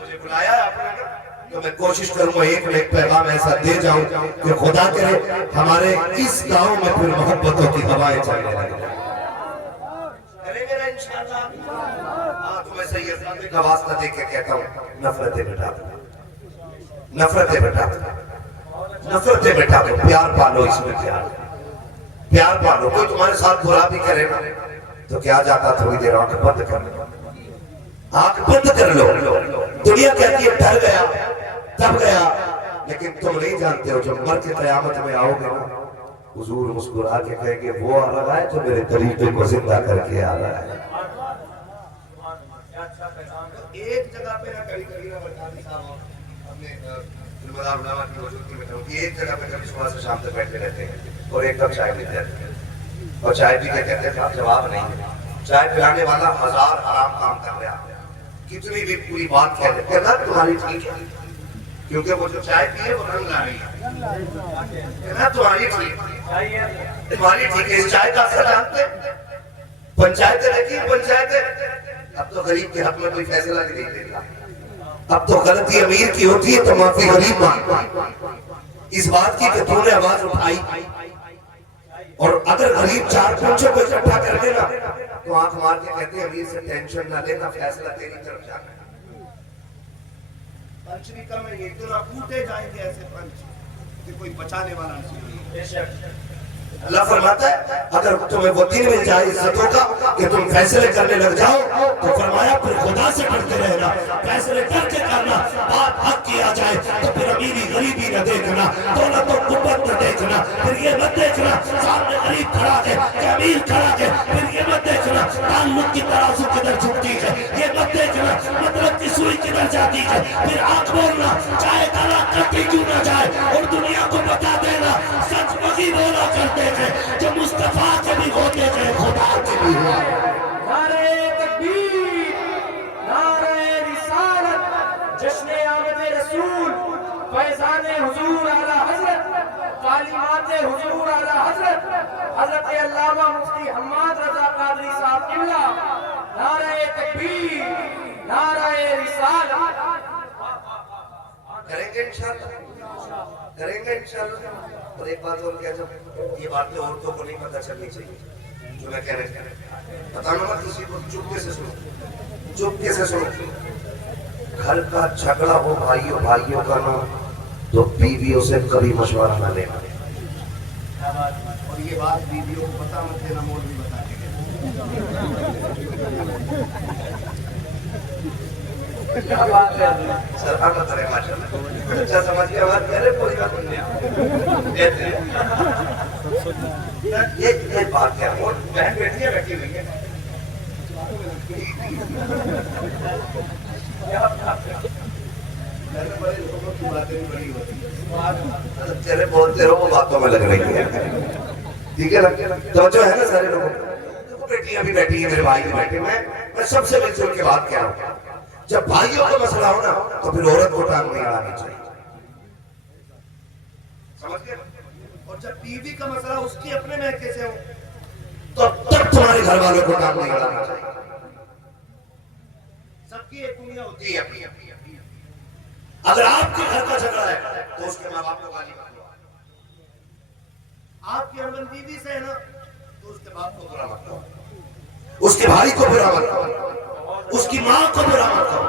مجھے بلایا ہے آپ نے تو میں کوشش کروں گا ایک ایک پیغام ایسا دے جاؤں کہ خدا کرے ہمارے اس گاؤں میں پھر محبتوں کی ہوائیں چلنے لگیں. کریں گے نا انشاءاللہ. ہاں تو میں سید صاحب کا واسطہ دے کے کہتا ہوں نفرتیں مٹا دو, نفرتیں مٹا دو, نفرتیں مٹا دو, پیار پالو, اس میں پیار, پیار پالو. کوئی تمہارے ساتھ برا بھی کرے گا تو کیا جاتا تھوڑی دیر آنکھ بند کر لو, آنکھ بند کر لو. دنیا کہتی ہے ڈر گیا تب گیا, لیکن تم نہیں جانتے ہو جو مر کے قیامت میں آؤ گے حضور مسکرا کے کہیں گے وہ آ رہا ہے جو میرے طریقے کو زندہ کر کے آ رہا ہے. ایک جگہ پہ نہ کبھی کبھی اپنے ایک جگہ پہ کبھی صبح سے شام تک بیٹھے رہتے ہیں اور ایک کپ چائے پیتے رہتے ہیں اور چائے پی کے کہتے ہیں جواب نہیں. چائے پلانے والا 1000 آرام کام کر رہا ہے, کتنی بھی پوری بات کہہ دیتے ہیں تمہاری ٹھیک ہے کیونکہ وہ جو چائے پیے وہ رنگ لا رہی ہے تمہاری ٹھیک ہے. اس چائے کا اثر جانتے پنچایتیں رہتی ہیں پنچایتیں. اب تو غریب کے حق میں کوئی فیصلہ نہیں دیتا. اب تو غلطی امیر کی ہوتی ہے تو معافی غریب مانگتا. اس بات کی کہ تو نے آواز اٹھائی اور اگر غریب 4 پنچوں کو اکٹھا کر دے گا تو آنکھ مار کے کہتے ہیں امیر سے ٹینشن نہ لینا, فیصلہ تیری طرف جانا ہے. پنچ بھی کم ہے, ایک دن آپ ٹوٹے جائیں گے ایسے پنچ کہ کوئی بچانے والا نہیں. اللہ فرماتا ہے اگر تمہیں وہ دن مل جائے عزتوں کا کہ تم فیصلے کرنے لگ جاؤ تو فرمایا پھر خدا سے ڈرتے رہنا, فیصلے ڈر کے کرنا. بات حق کی آ جائے تو پھر امیری غریبی نہ دیکھنا, دولت و قوت نہ دیکھنا. پھر یہ مت دیکھنا سامنے غریب کھڑا ہے کہ امیر کھڑا ہے. پھر یہ مت دیکھنا تعلق کی ترازو کدھر جھکتی ہے. یہ مت دیکھنا مطلب کی سوئی کدھر جاتی ہے. پھر آنکھ بولنا چاہے طلاق کرتی کیوں نہ جائے اور دنیا کو بتا دینا سچ وہی بولا کرتے جو مصطفیٰ کے بھی ہوتے تھے خدا کے بھی ہوئے. نعرہ تکبیر, نعرہ رسالت, جشن آمد رسول, فیضان حضور اعلی حضرت, تعلیمات حضور اعلی حضرت حضرت علامہ مفتی حماد رضا قادری صاحب قبلہ. نعرہ تکبیر, نعرہ رسالت. کریں گے انشاءاللہ, کریں گے انشاءاللہ. اور ایک بات اور کیا, جب یہ باتیں عورتوں کو نہیں پتہ چلنی چاہیے جو میں کہہ رہا ہوں, بتانا مت کسی کو, چپکے سے سنو, چپکے سے سنو. گھر کا جھگڑا ہو بھائیوں کا نہ تو بیویوں سے کبھی مشورہ نہ لینا. اور یہ بات بیویوں کو پتہ مت دینا, مولوی بتا کے کیا بات ہے, سرحانہ کرے ماشاءاللہ. اچھا سمجھ کے بات کہہ رہے کوئی بات نہیں یہ بات کیا اور بہن بیٹیاں بیٹھی ہوئی ہیں. بڑے لوگوں کی باتیں بھی بڑی ہوتی ہیں, چہرے بولتے رہو وہ باتوں میں لگ رہی ہے. ٹھیک ہے نا, توجہ ہے نا سارے لوگوں کو. بیٹیاں بھی بیٹھی ہیں, میرے بھائی بھی بیٹھے. میں سب سے مل جل کے بات کہہ رہا ہوں, جب بھائیوں کا مسئلہ ہو نا تو پھر عورت کو ٹانگ نہیں اڑانی چاہیے. سمجھ گئے؟ اور جب بیوی کا مسئلہ اس کی اپنے میکے سے ہو تو تب تمہارے گھر والوں کو ٹانگ نہیں اڑانی چاہیے. سب کی ایک دنیا ہوتی ہے اپنی اپنی. اگر آپ کے گھر کا جھگڑا ہے تو اس کے ماں باپ کو گالی مت دو. آپ کی امن بیوی سے ہے نا تو اس کے باپ کو برا مت دو, اس کے بھائی کو برا مت دو, اس کی ماں کو برا مت دو.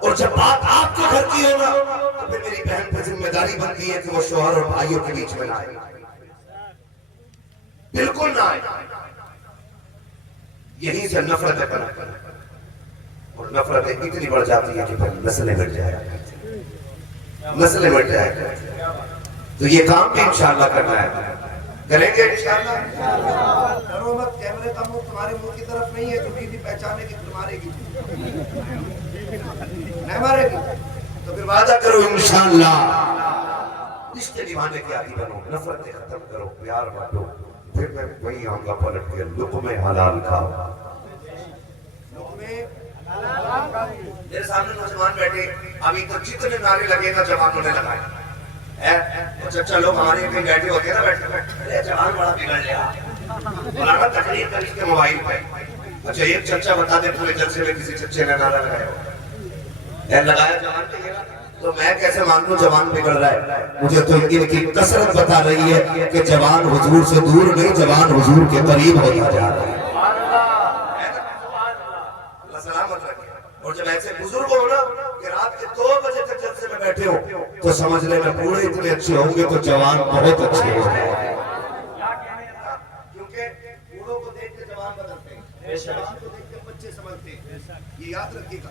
اور جب بات آپ کے گھر کی ہوگا تو پھر میری بہن پر ذمہ داری بنتی ہے کہ وہ شوہر اور بھائیوں کے بیچ میں نہ آئے, بالکل نہ آئے. یہیں سے نفرتیں پیدا کریں اور نفرتیں اتنی بڑھ جاتی ہے کہ پھر نسلیں مٹ جائے گا, نسلیں مٹ جائے گا. تو یہ کام بھی انشاءاللہ کرنا ہے, کریں گے انشاءاللہ. ڈرو مت, کیمرے کا منہ تمہارے منہ کی طرف نہیں ہے تو بیوی پہچانے کی تمہارے گی نہیں مارے گی. تو پھر وعدہ کرو انشاءاللہ رشتے نبھانے کے عادی بنو, نفرتیں ختم کرو, پیار بانٹو. پھر میں وہی آؤں گا پلٹ کے, لقمے حلال کھاؤ. لقمے میرے سامنے نوجوان بیٹھے, ابھی تو جتنے نعرے لگے گا جوانوں نے لگائے. چچا لوگ ہمارے کہیں بیٹھے ہوتے ہیں نا, بیٹھے جوان بڑا بگڑ لیا, مولانا تقریر کر کے موبائل پہ. اچھا ایک چچا بتا دے پورے جلسے میں کسی چچے نے نعرہ لگایا ہو, لگایا جوان پہ, تو میں کیسے مان لوں جوان بگڑ رہا ہے؟ مجھے تو ان کی کثرت بتا رہی ہے کہ جوان حضور سے دور نہیں, جوان حضور کے قریب ہوتا جا رہا ہے. اللہ سلامت رکھے. اور جب ایسے بزرگ ہو نا کہ رات کے 2 بجے تک جلسے میں بیٹھے ہو تو سمجھ لیں میں بوڑھے اتنے اچھے ہوں گے تو جوان بہت اچھے ہوں گے. کیونکہ بوڑھوں کو دیکھ کے جوان بدلتے ہیں, جوان کو دیکھ کے بچے سمجھتے ہیں. یہ یاد رکھیے گا,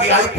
VIP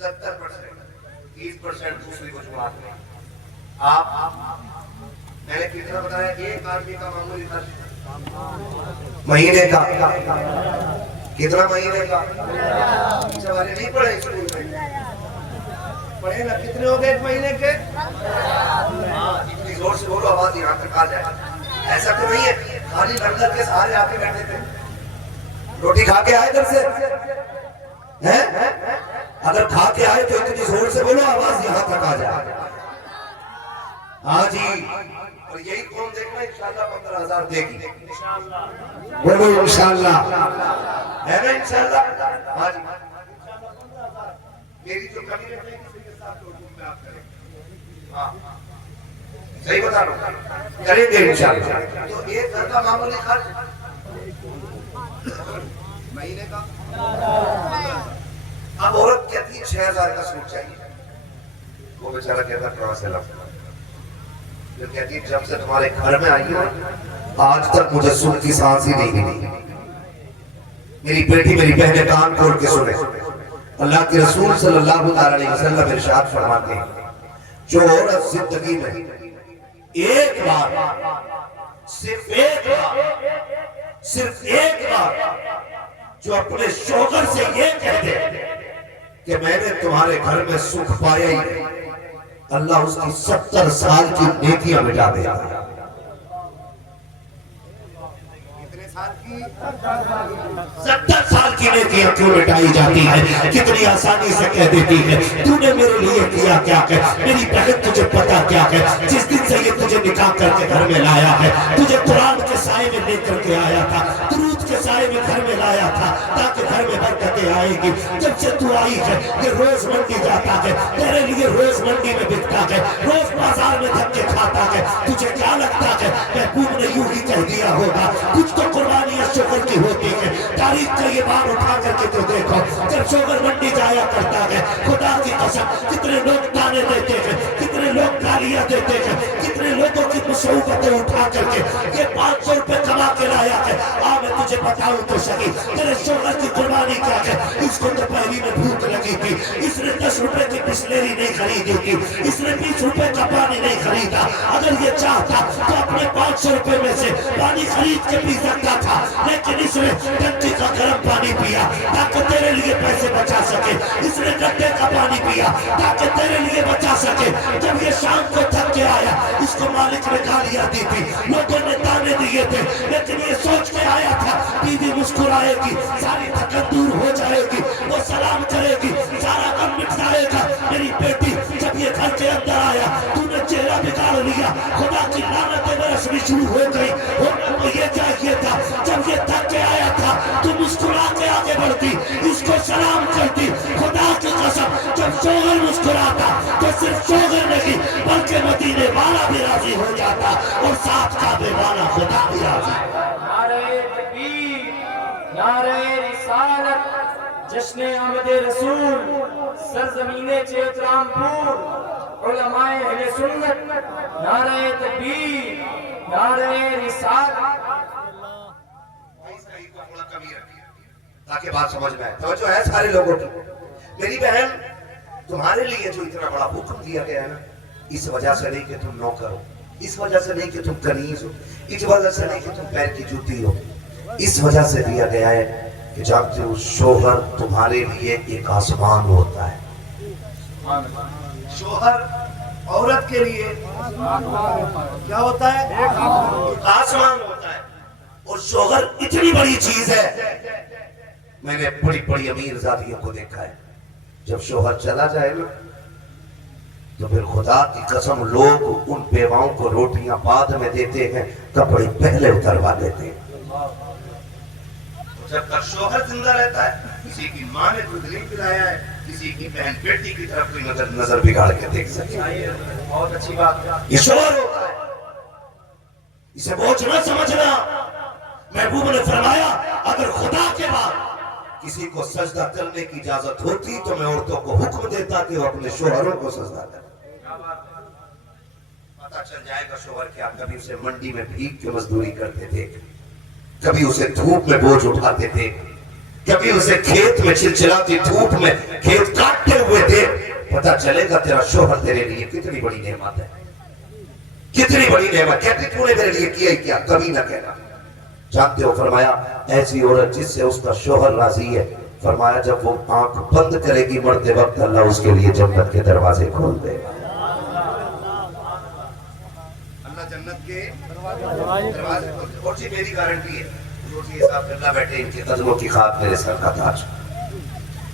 70%। 30% دوسری وجوہات میں. آپ میں نے کتنا بتایا؟ ایک آدمی کا معمولی خرچ مہینے کا کتنا؟ مہینے کا پیچھے والے نہیں پڑھے اسکول میں؟ پڑھے نا؟ کتنے ہو گئے ایک مہینے کے؟ ہاں، اتنی زور سے بولو آواز یہاں تک آ جائے. ایسا تو نہیں ہے خالی لنگر کے سہارے آ کے بیٹھے تھے. روٹی کھا کے آئے گھر سے ہیں؟ اگر کھا کے آئے تو اتنی زور سے بولو آواز یہاں تک آ جائے. ہاں جی، اور یہی قوم دیکھنا انشاءاللہ 15,000 دے گی. بولو انشاءاللہ، ہے نا انشاءاللہ؟ ہاں جی، میری جو کمی رہے گی اسی کے ساتھ اردو میں آپ کریں. ہاں صحیح بتا رہا ہوں، کریں گے انشاءاللہ. تو ایک گھر کا معمولی خرچ مہینے کا. اب عورت کہتی ہے 6,000 کا سوٹ چاہیے. وہ بیچارہ کہتا کہاں سے لاؤں؟ جو کہتی ہے جب سے تمہارے گھر میں آئی ہوں آج تک مجھے سکھ کی سانس ہی نہیں ملی. میری بیٹی میری بہنیں کان کھول کے سنے. اللہ کے رسول صلی اللہ علیہ وسلم ارشاد فرماتے ہیں جو عورت زندگی میں ایک بار صرف ایک بار جو اپنے شوہر سے یہ کہہ دے کہ میں نے تمہارے گھر میں سکھ پایا ہی نہیں، اللہ اس کی 70 سال کی نیکیاں مٹا دے گا. کتنے سال کی؟ 70 سال کی نیکیاں کیوں مٹائی جاتی ہیں؟ کتنی آسانی سے کہہ دیتی ہے تو نے میرے لیے کیا کیا ہے؟ میری بہن تجھے پتا کیا ہے؟ جس دن سے یہ تجھے نکاح کر کے گھر میں لایا ہے، تجھے قرآن کے سائے میں لے کر کے آیا تھا، درود کے سائے میں گھر میں لایا تھا تاکہ گھر میں برکتیں آئے گی. جب سے تو آئی ہے یہ روز منڈی جاتا ہے، تیرے لیے روز منڈی میں بکتا ہے، روز بازار میں دھکے کھاتا ہے. تجھے کیا لگتا ہے محبوب نے یوں ہی کہہ دیا ہوگا؟ کچھ تو قربانی شوہر کی ہوتی ہے. تاریخ کا یہ بات اٹھا کر کے تو دیکھو، جب شوہر منڈی جایا کرتا ہے خدا کی قسم کتنے لوگ تانے دیتے ہیں، کتنے لوگ گالیاں دیتے ہیں، کتنے لوگوں کی مصیبتیں اٹھا کر کے یہ 500 روپے کما کے لایا ہے. میں تجھے بتاؤں تو صحیح تیرے شوہر کی قربانی کیا ہے. اس کو تو پہلی میں بھوک لگی تھی، اس نے 10 روپے کی بسلیری نہیں خریدی تھی، اس نے 20 روپے کا پانی نہیں خریدا. اگر یہ چاہتا تو اپنے 500 روپے میں سے پانی خرید کے پی سکتا تھا، لیکن اس نے ٹنکی کا گرم پانی پیا تاکہ تیرے لیے پیسے بچا سکے. اس نے گڈھے کا پانی پیا تاکہ تیرے لیے بچا سکے. جب یہ شام کو تھک کے آیا اس کو مالک نے گالیاں دی تھی، لوگوں نے تانے دیے تھے، لیکن یہ سوچ کے آیا تھا بیوی مسکرائے گی، ساری تھکن دور ہو جائے گی، وہ سلام کرے گی، سارا غم مٹ جائے گا. میری بیٹی جب یہ گھر کے اندر آیا تو نے چہرہ بگاڑ لیا، خدا کی لعنتیں برسنی شروع ہو گئی. ہونا تو یہ چاہیے تھا جب یہ تھک کے آیا تھا تو مسکرا کے آگے بڑھتی، اس کو سلام کرتی. خدا کی قسم جب شوہر مسکراتا تو صرف شوہر نہیں بلکہ مدینے والا بھی راضی ہو جاتا اور ساتھ کعبے والا خدا بھی راضی. نعرہ تکبیر، نعرہ رسالت، جشن آمد رسول، سرزمین چیترام پور، علماء اہل سنت، نعرہ تکبیر، نعرہ رسالت. تاکہ بات سمجھ میں آئے. توجہ ہے سارے لوگوں کی. میری بہن تمہارے لیے جو اتنا بڑا حکم دیا گیا ہے نا، اس وجہ سے نہیں کہ تم نوکر ہو، اس وجہ سے نہیں کہ تم کنیز ہو، اس وجہ سے نہیں کہ تم پیر کی جوتی ہو، اس وجہ سے دیا گیا ہے کہ جانتے ہو شوہر تمہارے لیے ایک آسمان ہوتا ہے. شوہر عورت کے لیے کیا ہوتا ہے؟ ایک آسمان ہوتا ہے. اور شوہر اتنی بڑی چیز ہے، میں نے بڑی بڑی امیر ذاتیوں کو دیکھا ہے جب شوہر چلا جائے نا تو پھر خدا کی قسم لوگ ان بیواؤں کو روٹیاں بعد میں دیتے ہیں، کپڑے پہلے اتروا دیتے ہیں. جب تک شوہر زندہ رہتا ہے کسی کی ماں نے دودھ نہیں پلایا ہے کسی کی بہن بیٹی کی طرف کوئی نظر بگاڑ کے دیکھ سکے. بہت اچھی بات ہے. یہ شوہر ہوتا ہے، اسے بوجھ نہ سمجھنا. محبوب نے فرمایا اگر خدا کے بعد کسی کو سجدہ کرنے کی اجازت ہوتی تو میں عورتوں کو حکم دیتا کہ وہ اپنے شوہروں کو سجدہ کریں. پتہ چل جائے گا شوہر کیا کبھی اسے منڈی میں بھیگ کے مزدوری کرتے تھے، کبھی اسے دھوپ میں بوجھ اٹھاتے تھے، کبھی اسے کھیت میں چلچلاتی دھوپ میں کھیت کاٹتے ہوئے تھے. پتہ چلے گا تیرا شوہر تیرے لیے کتنی بڑی نعمت ہے، کتنی بڑی نعمت. کہتی تو نے میرے لیے کیا ہی کیا، کبھی نہ کہنا. جانتے ہو فرمایا ایسی عورت جس سے اس کا شوہر راضی ہے، فرمایا جب وہ آنکھ بند کرے گی مرتے وقت اللہ اس کے لیے جنت کے دروازے کھول دے گا. اللہ جنت کے دروازے کھول دے. اور جی میری گارنٹی ہے، روزی صاحب اللہ بیٹھے ان کے قدموں کی خاک میرے سر کا تاج.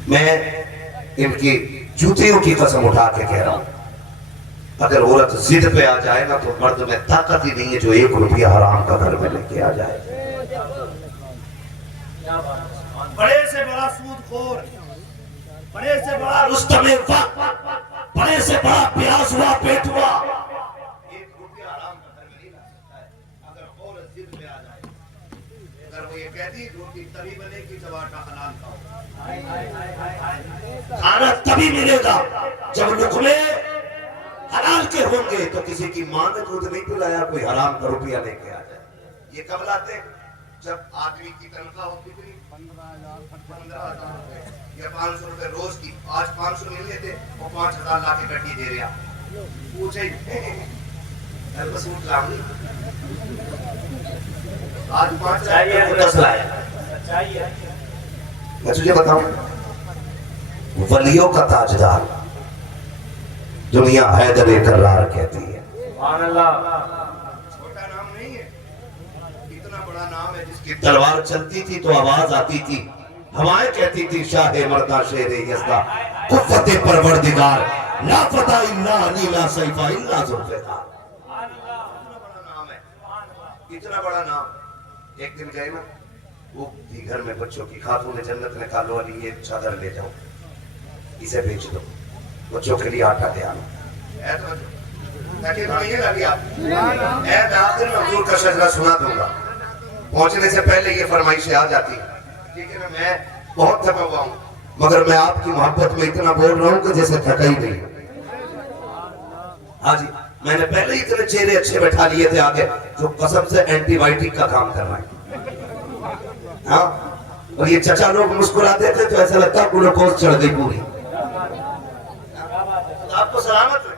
میں ان کی جوتیوں کی قسم اٹھا کے کہہ رہا ہوں، اگر عورت ضد پہ آ جائے نا تو مرد میں طاقت ہی نہیں ہے جو 1 روپیہ حرام کا گھر میں لے کے آ جائے. بڑے سے بڑا سود خور، بڑے سے بڑا رستم وقت، بڑے سے بڑا پیاس ہوا پیٹ ہوا، 1 روپیہ حرام کا گھر میں نہیں لا سکتا ہے اگر عورت ضد پہ آ جائے. اگر وہ یہ کہتی روٹی تبھی بنے گی جب آٹا حلال کا ہو، کھانا تبھی ملے گا جب لقمے حلال کے ہوں گے. تو کسی کی ماں نے دودھ نہیں پلایا کوئی حرام کا روپیہ لے کے آ جائے. یہ کب لاتے؟ جب آدمی کی تنخواہ ہو کتنی 15,000 روپے یا 500 روپے روز کی. آج 500 ملنے تھے وہ 5,000 لا کے گڈی دے رہا. پوچھے سوٹ لاؤں گی آج 5,000 لایا. میں تجھے بتاؤں ولیوں کا تاجدار دنیا حیدر کرار کہتی ہے. سبحان اللہ. چھوٹا نام نہیں ہے، اتنا بڑا نام ہے جس کی تلوار چلتی تھی تو آواز آتی تھی، ہوائیں کہتی تھی شاہ مردہ شیر یزدہ قوت پروردگار لا فتح الا علی لا سیفہ الا ذوالفقار. اتنا بڑا نام ہے، اتنا بڑا نام. ایک دن گئے نا وہ تھی گھر میں بچوں کی. خاتون جنت نے کہا لو علی یہ چادر لے جاؤ، اسے بیچ دو، بچوں کے لیے آٹا لے آنا. میں آخر میں حضور کا شجرہ سنا دوں گا. پہنچنے سے پہلے یہ فرمائشیں آ جاتی ہیں. ٹھیک ہے نا، میں بہت تھکا ہوا ہوں مگر میں آپ کی محبت میں اتنا بول رہا ہوں کہ جیسے تھکا ہی نہیں. ہاں جی، میں نے پہلے ہی اتنے چہرے اچھے بیٹھا لیے تھے آگے جو قسم سے اینٹی بائیوٹک کا کام کر رہا ہے. ہاں، اور یہ چچا لوگ مسکراتے تھے تو ایسا لگتا گلوکوز چڑھ گئی پوری. آپ کو سلامت رکھے،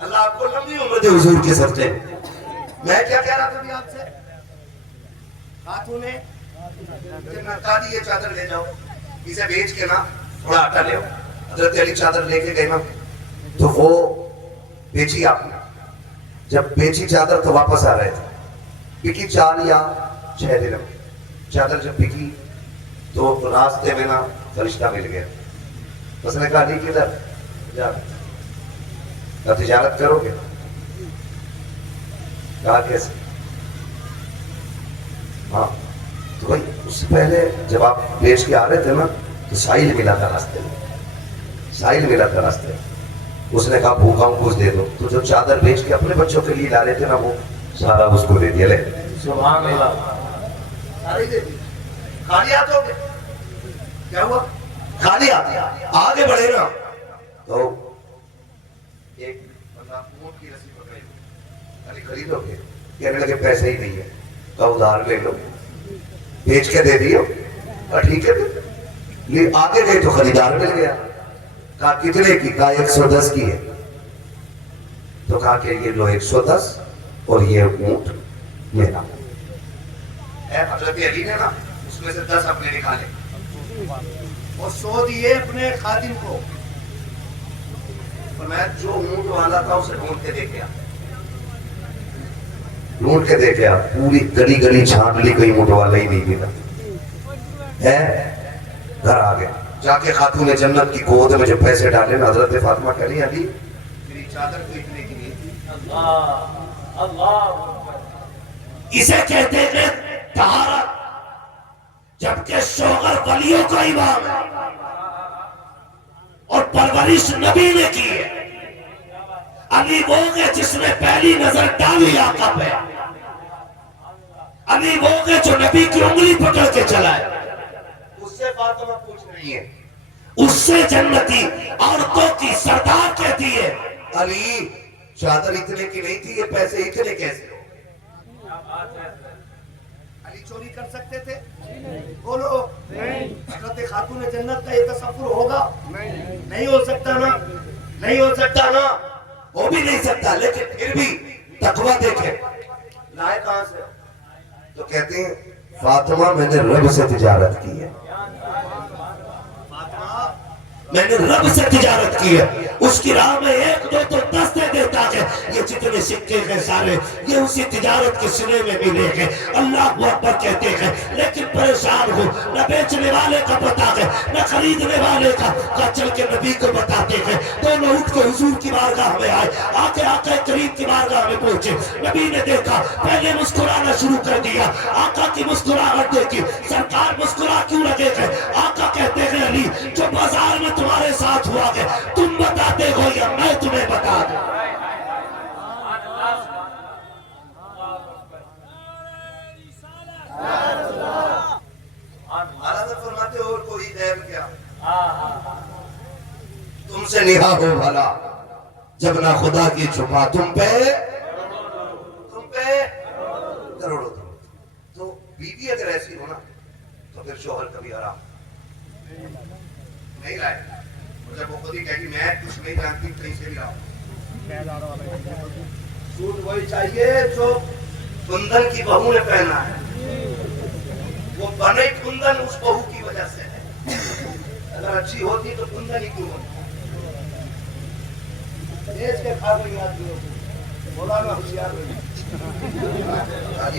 اللہ آپ کو لمبی عمر دے حضور کے سر سے. میں کیا کہہ رہا تھا بھی آپ سے؟ خاتون نے کہا دی یہ چادر لے جاؤ، اسے بیچ کے نا تھوڑا آٹا لے آؤ. حضرت علی چادر لے کے گئے نا تو وہ بیچی. آپ نے جب بیچی چادر تو واپس آ رہے تھے، بکی 4 یا 6 دن میں. چادر جب بکی تو راستے میں نا فرشتہ مل گیا. اس نے کہا علی کدھر جا تجارت کرو گے؟ کہا کیسے؟ ہاں تو بھائی اس سے پہلے جب آپ بیچ کے آ رہے تھے نا تو ساحل ملا تھا راستے میں، ساحل ملا تھا راستے میں. اس نے کہا بھوکا ہوں کچھ دے دو. تو جو چادر بیچ کے اپنے بچوں کے لیے لا رہے تھے نا وہ سارا اس کو دے دیا. لے سبحان اللہ. ساری دے دی. خالی ہاتھ ہو گئے. کیا ہوا؟ خالی ہاتھ. آگے بڑھے نا تو ایک بندہ اونٹ کی رسی پکڑے، علی خریدو گے؟ کہنے لگے پیسے ہی نہیں ہے. کہا ادھار لے لو. بیچ کے دے دیو. کہا ٹھیک ہے. آگے گئے تو خریدار مل گیا. کہا کتنے کی؟ کہا 110 کی ہے. تو کہا کہ یہ لو 110 اور یہ اونٹ میرا. حضرت علی نے نا اس میں سے 10 اپنے نکالے اور 100 دیے اپنے خادم کو. فرمایا جو اونٹ والا تھا اسے ڈھونڈ کے دے گیا، ڈھونڈ کے دے گیا. پوری گلی گلی چھانٹ لی، کوئی اونٹ والا ہی نہیں ملا. گھر آ گیا. جا کے خاتون جنت کی گود میں جو پیسے ڈالے نا حضرت فاطمہ کہہ رہی علی میری چادر خریدنے کے لیے. اللہ اللہ. اسے کہتے ہیں طہارت. جبکہ شوہر ولیوں کا امام ہے اور پرورش نبی نے کی ہے. علی وہ ہے جس نے پہلی نظر ڈالی آقا پہ. علی وہ ہے جو نبی کی انگلی پکڑ کے چلا ہے. اس سے فاطمہ پوچھ رہی ہے، اس سے جنتی عورتوں کی سردار کہتی ہے علی چادر اتنے کی نہیں تھی، یہ پیسے اتنے کیسے ہو؟ علی چوری کر سکتے تھے؟ بولو. حضرت خاتون جنت کا یہ تصور ہوگا؟ نہیں ہو سکتا نا. نہیں ہو سکتا نا، ہو بھی نہیں سکتا، لیکن پھر بھی تقوی دیکھیں لائے کہاں سے؟ تو کہتے ہیں فاطمہ میں نے رب سے تجارت کی ہے، میں نے رب سے تجارت کی ہے، اس کی راہ میں ایک دو تو 10 دے دیتا ہے، یہ جتنے سکے ہیں سارے یہ اسی تجارت کے سلے میں ملے ہیں، اللہ اکبر کہتے ہیں، لیکن پریشان ہو، نہ بیچنے والے کا پتا ہے نہ خریدنے والے کا چل کے نبی کو بتاتے ہیں، دونوں اٹھ کے حضور کی بارگاہ میں آئے، آقا کریم کی بارگاہ میں پہنچے، نبی نے دیکھا پہلے مسکرانا شروع کر دیا، آقا کی مسکراہٹ دیکھی، سرکار مسکرا کیوں لگے گئے؟ آقا کہتے ہیں علی جو بازار میں تمہارے ساتھ ہوا ہے تم بتاتے ہو یا میں تمہیں بتا دوں؟ حضرت فرماتے اور کوئی غیر کیا تم سے نہا ہو بھلا جب نہ خدا کی چھپا تم پہ کروڑوں تو بیوی اگر ایسی ہو نا تو پھر شوہر کبھی حرام نہیں لائے، جب وہ خود ہی کہے گی میں کچھ نہیں جانتی کہیں سے بھی لاؤں، سوٹ وہی چاہیے جو کندن کی بہو نے پہنا ہے، وہ بنے کندن اس بہو کی وجہ سے ہے، اگر اچھی ہوتی تو کندن ہی کیوں ہوتی؟ دیش کے کھا رہی آدمی بولا میں ہوشیار رہی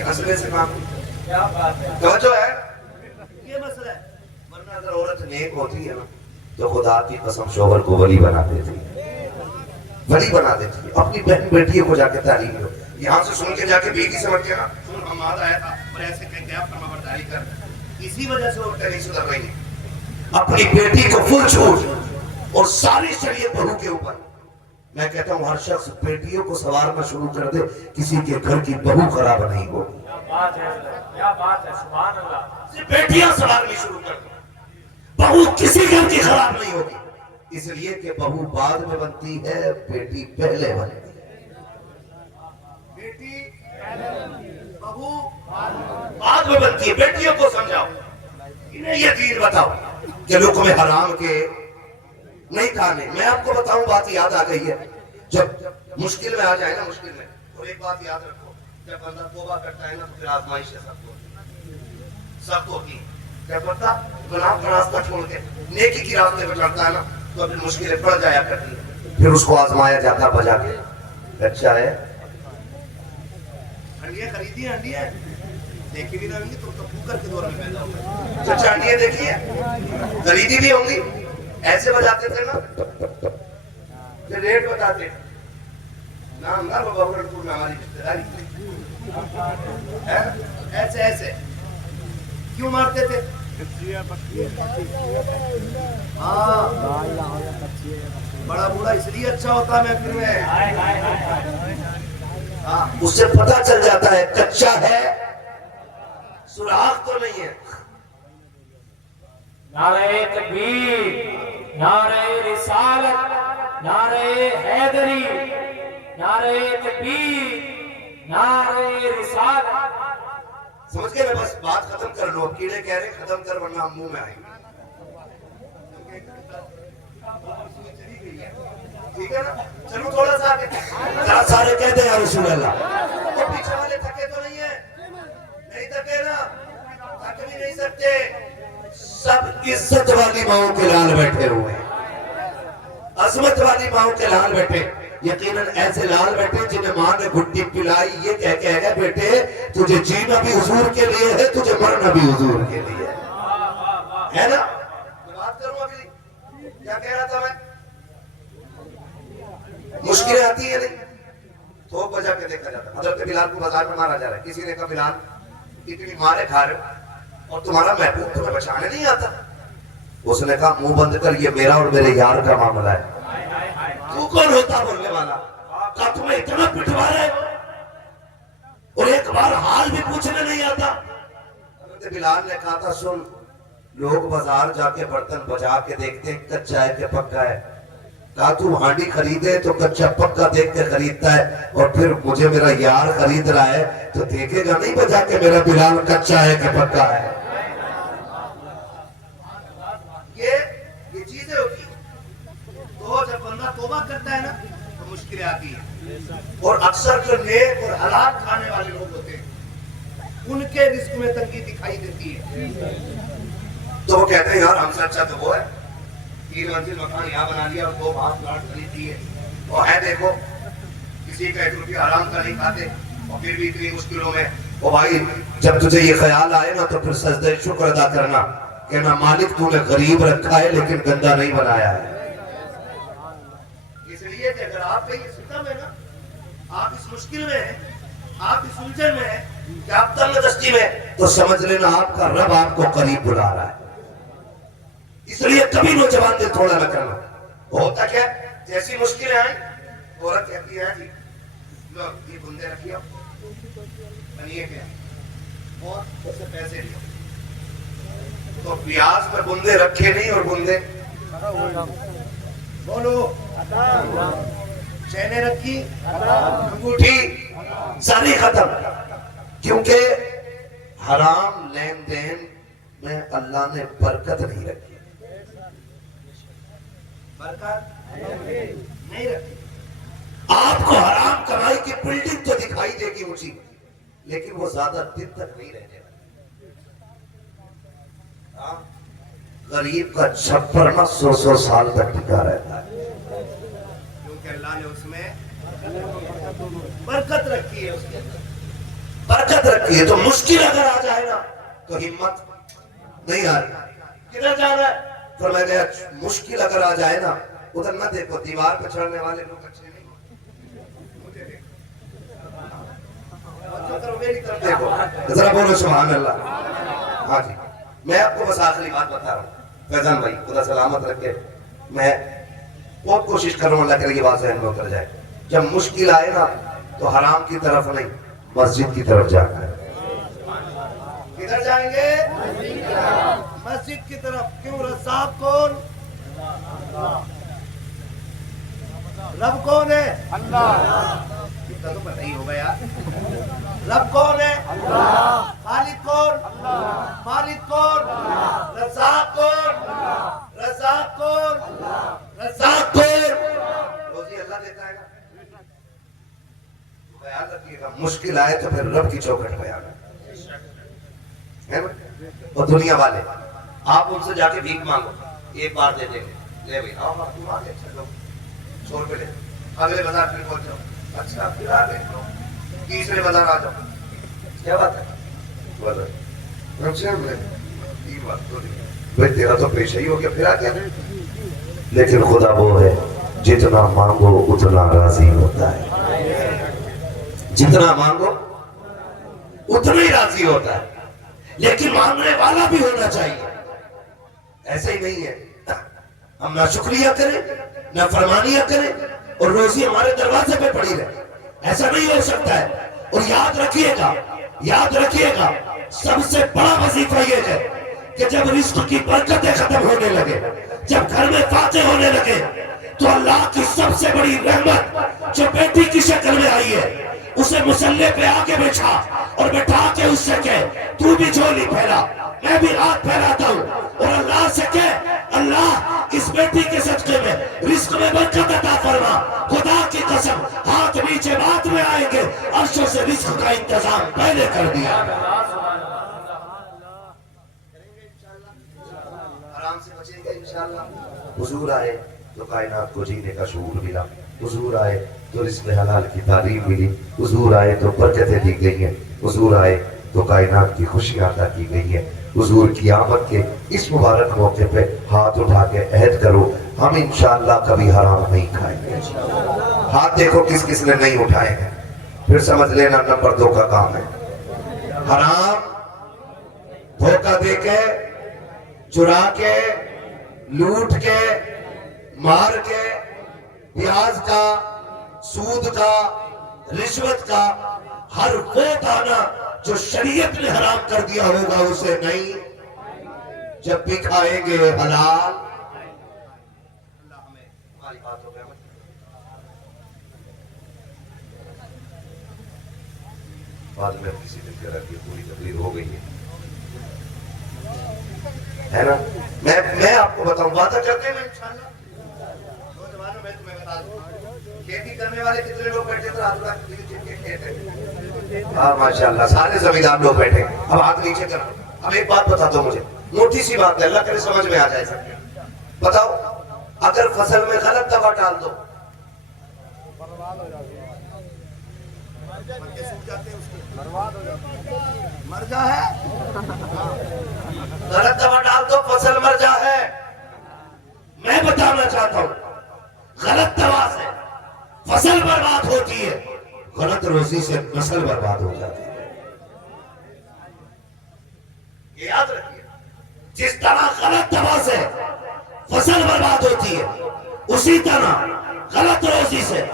ہنسنے سے کام کیا بات ہے، توجہ ہے یہ مسئلہ ہے، ورنہ اگر عورت نیک ہوتی ہے نا تو خدا کی قسم شوہر کو ولی بنا دیتی ہے، ولی بنا دیتی ہے، اپنی بہن بیٹیوں کو جا کے تعلیم دو، یہاں سے سن کے جا کے بیٹی سمجھ کے نا سن ہماد آیا تھا اور ایسے کہہ کے آپ فرما برداری کر، اسی وجہ سے عورتیں نہیں سدھر رہی ہیں، اپنی بیٹی کو فل چھوٹ اور ساری شریعت بہو کے اوپر، میں کہتا ہوں ہر شخص بیٹیوں کو سوارنا شروع کر دے، کسی کے گھر کی بہو خراب نہیں ہو، کیا بات ہے سبحان اللہ، بیٹیاں سوارنی شروع کر دو، بہو کسی گھر کی خراب نہیں ہوگی، اس لیے کہ بہو بعد میں بنتی ہے بیٹی پہلے بنتی ہے، بیٹی بہو بعد میں بنتی ہے، بیٹیوں کو سمجھاؤ، انہیں یہ دین بتاؤ کہ لقمے میں حرام کے نہیں کھانے، میں آپ کو بتاؤں بات یاد آ گئی ہے، جب مشکل میں آ جائے نا مشکل میں، اور ایک بات یاد رکھو، جب بندہ توبہ کرتا ہے نا تو پھر آزمائشیں سخت ہوتی ہیں، جب بندہ گناہ کا راستہ چھوڑ کے نیکی کی راستے پر چڑھتا ہے نا تو پھر مشکلیں بڑھ جایا کرتی ہیں، پھر اس کو آزمایا جاتا بجا کے، اچھا ہے ہنڈیاں خریدی ہیں، ہنڈیاں دیکھی بھی نہ ہوں گی تو کوکر کے دور میں پیدا ہوگا، چچا ہنڈیاں دیکھی ہیں خریدی بھی ہوں گی، ایسے بجاتے تھے نا پھر ریٹ بتاتے نام نہ بہرنپور میں ہماری رشتہ داری ایسے ایسے کیوں مارتے تھے؟ ہاں بڑا بوڑھا اس لیے اچھا ہوتا ہے محفل میں، ہاں اس سے پتہ چل جاتا ہے کچا ہے سوراخ تو نہیں ہے، نعرہ تکبیر، نعرہ رسالت، نعرہ حیدری، نعرہ تکبیر، نعرہ رسالت، سمجھ گئے؟ میں بس بات ختم کر لو، کیڑے کہہ رہے ختم کر ورنہ ہم منہ میں آئیں گے، ٹھیک ہے نا؟ چلو تھوڑا سا آگے ذرا سارے کہہ دیں یا رسول اللہ، وہ پیچھے والے تھکے تو نہیں ہیں؟ نہیں تھکے نا، تھک بھی نہیں سکتے، سب عزت والی ماؤں کے لال بیٹھے ہوئے ہیں، عظمت والی ماؤں کے لال بیٹھے، یقیناً ایسے لال بیٹھے جنہیں ماں نے گھٹی پلائی یہ کہہ کے ہے بیٹے تجھے جینا بھی حضور کے لیے ہے، تجھے مرنا بھی حضور کے لیے ہے نا؟ بات کروں ابھی کیا کہہ رہا تھا میں، مشکلیں آتی ہیں نہیں تو بجا کے دیکھا جاتا ہے، حضرت بلال کو بازار میں مارا جا رہا ہے، کسی نے کہا بلال اتنی مارے کھا رہے اور تمہارا محبوب تمہیں بچانے نہیں آتا، اس نے کہا منہ بند کر، یہ میرا اور میرے یار کا معاملہ ہے، تو کون ہوتا بولنے والا، کہا تمہیں اتنا پٹوا رہے اور ایک بار حال بھی پوچھنے نہیں آتا، حضرت بلال نے کہا تھا سن لوگ بازار جا کے برتن بجا کے دیکھتے ہیں کچا ہے کہ پکا ہے، کہا تو ہانڈی خریدے تو کچا پکا دیکھ کے خریدتا ہے اور پھر مجھے میرا یار خرید رہا ہے تو دیکھے گا نہیں بجا کے میرا بلال کچا ہے کہ پکا ہے، یہ چیزیں ہوتی ہیں، تو جب بندہ توبہ کرتا تکلیفیں آتی ہیں، اور اکثر جو نیک اور حلال کھانے والے لوگ ہوتے ہیں ان کے رزق میں تنگی دکھائی دیتی ہے، تو وہ کہتے ہیں یار ہم سے اچھا تو وہ ہے 3 منزل مکان یہاں بنا لیا اور 2 باغ پلاٹ خرید دیے، اور ہے دیکھو کسی کا 1 روپیہ حرام کا نہیں کھاتے، اور پھر بھی اتنی مشکلوں میں۔ او بھائی جب تجھے یہ خیال آئے نا تو پھر سجدہ شکر ادا کرنا کہ نا مالک تو نے غریب رکھا ہے لیکن گندہ نہیں بنایا ہے، اس لیے کہ اگر آپ کا یہ ستم ہے نا، آپ اس مشکل میں ہیں، آپ اس الجھن میں ہیں کہ آپ تنگ دستی میں، تو سمجھ لینا آپ کا رب آپ کو قریب بلا رہا ہے۔ اس لیے کبھی نوجوان دل تھوڑا نہ کرنا۔ ہوتا کیا جیسی مشکلیں آئیں عورت کہتی ہے جی لو یہ بندے رکھیے بنیے کیا اور اس سے پیسے لو، تو پیاز میں بندے رکھے نہیں اور بندے بولو چینیں رکھی انگوٹھی ساری ختم، کیونکہ حرام لین دین میں اللہ نے برکت نہیں رکھی، برکت نہیں رکھی۔ آپ کو حرام کمائی کی بلڈنگ تو دکھائی دے گی اونچی، لیکن وہ زیادہ دن تک نہیں رہنے والی۔ غریب کا چھپر نہ 100 سال تک ٹکا رہتا ہے، کیونکہ اللہ نے اس میں برکت رکھی ہے، اس کے اندر برکت رکھی ہے۔ تو مشکل اگر آ جائے نا تو ہمت نہیں آ رہی، کدھر جا رہا ہے؟ فرمایا گیا مشکل اگر آ جائے نا ادھر نہ دیکھو، دیوار پہ چڑھنے والے لوگ اچھے نہیں ہوتے، دیکھو ذرا بولو سبحان اللہ۔ ہاں جی میں آپ کو بس آخری بات بتا رہا ہوں، فیضان بھائی خدا سلامت رکھے، میں بہت کوشش کر رہا ہوں اللہ کرے یہ بات ذہن میں اتر جائے، جب مشکل آئے نا تو حرام کی طرف نہیں مسجد کی طرف جانا ہے۔ کدھر جائیں گے؟ مسجد کی طرف۔ کیوں؟ رزاق کون؟ رب کون ہے؟ اللہ۔ اتنا تو پتہ ہی ہوگا یار، رب کون ہے؟ اللہ۔ خالق کون؟ اللہ۔ مالک کون؟ اللہ۔ رزاق کون؟ اللہ۔ رزاق کون؟ اللہ۔ رزاق کون؟ روزی اللہ دیتا ہے نا، خیال رکھیے گا مشکل آئے تو پھر رب کی چوکھٹ پہ آنا ہے نا۔ اور دنیا والے آپ ان سے جا کے بھیک مانگو، ایک بار دے دیں گے، لے بھائی آؤ تم آگے چلو 100 روپے لے، اگلے بازار پھر پہنچ جاؤ، اچھا پھر آگے تیسرے بازار آ جاؤ، کیا بات ہے بازار اچھا میں یہ بات تو نہیں بھائی تیرا تو پیشہ ہی ہو گیا، پھر آ گیا۔ لیکن خدا وہ ہے جتنا مانگو اتنا راضی ہوتا ہے، جتنا مانگو اتنا ہی راضی ہوتا ہے، لیکن مانگنے والا بھی ہونا چاہیے۔ ایسا ہی نہیں ہے ہم نہ شکریہ کریں نہ فرمانیاں کریں اور روزی ہمارے دروازے پہ پڑی رہے، ایسا نہیں ہو سکتا ہے۔ اور یاد رکھیے گا سب سے بڑا وظیفہ یہ ہے کہ جب رزق کی برکتیں ختم ہونے لگے، جب گھر میں فاتح ہونے لگے، تو اللہ کی سب سے بڑی رحمت جو بیٹی کی شکل میں آئی ہے اسے مسلح پہ آگے بچھا اور بٹھا کے اس سے کہے تو بھی جھولی پھیلا میں بھی ہاتھ پھیلاتا ہوں، اور اللہ سے کہے اللہ اس بیٹی کے صدقے میں رزق میں برکت عطا فرما۔ خدا کی قسم ہاتھ نیچے بات میں آئیں گے، عرشوں سے رزق کا انتظام پہلے کر دیا۔ آرام سے بچیں گے انشاءاللہ۔ حضور آئے تو کائنات کو جینے کا شعور ملا، حضور آئے تو رزق حلال کی تعلیم ملی، حضور آئے تو برکتیں دی گئی ہیں، حضور آئے تو کائنات کی خوشیاں عطا کی گئی ہیں۔ حضور کی آمد کے اس مبارک موقع پہ ہاتھ اٹھا کے عہد کرو ہم انشاءاللہ کبھی حرام نہیں کھائیں گے۔ ہاتھ دیکھو کس کس نے نہیں اٹھائے ہیں، پھر سمجھ لینا نمبر 2 کا کام ہے۔ حرام دھوکہ دے کے، چرا کے، لوٹ کے، مار کے، پیاز کا، سود کا، رشوت کا، ہر وہ دانہ جو شریعت نے حرام کر دیا ہوگا اسے نہیں، جب بھی کھائیں گے حلال۔ اللہ ہمیں ہماری بات ہو گیا، بعد میں کسی دن کہہ رہا کہ پوری تقریر ہو گئی ہے نا۔ میں آپ کو بتاؤں وعدہ کرتے ہیں انشاءاللہ نوجوانوں میں تمہیں بتا دوں کھیتی کرنے والے کتنے لوگ بیٹھے تھے رات رات جن کے کھیت ہیں؟ ہاں ماشاءاللہ سارے زمیندار لوگ بیٹھے. اب ہاتھ نیچے کر. اب ایک بات بتا دو مجھے, موٹی سی بات ہے, اللہ کرے سمجھ میں آ جائے سب. بتاؤ اگر فصل میں غلط دوا ڈال دو مر جا ہے, غلط دوا ڈال دو فصل مر جا ہے. میں بتانا چاہتا ہوں غلط دوا سے فصل برباد ہوتی ہے, غلط روزی سے نسل برباد ہو جاتی ہے. یہ یاد رکھیے, جس طرح غلط دوا سے فصل برباد ہوتی ہے اسی طرح غلط روزی سے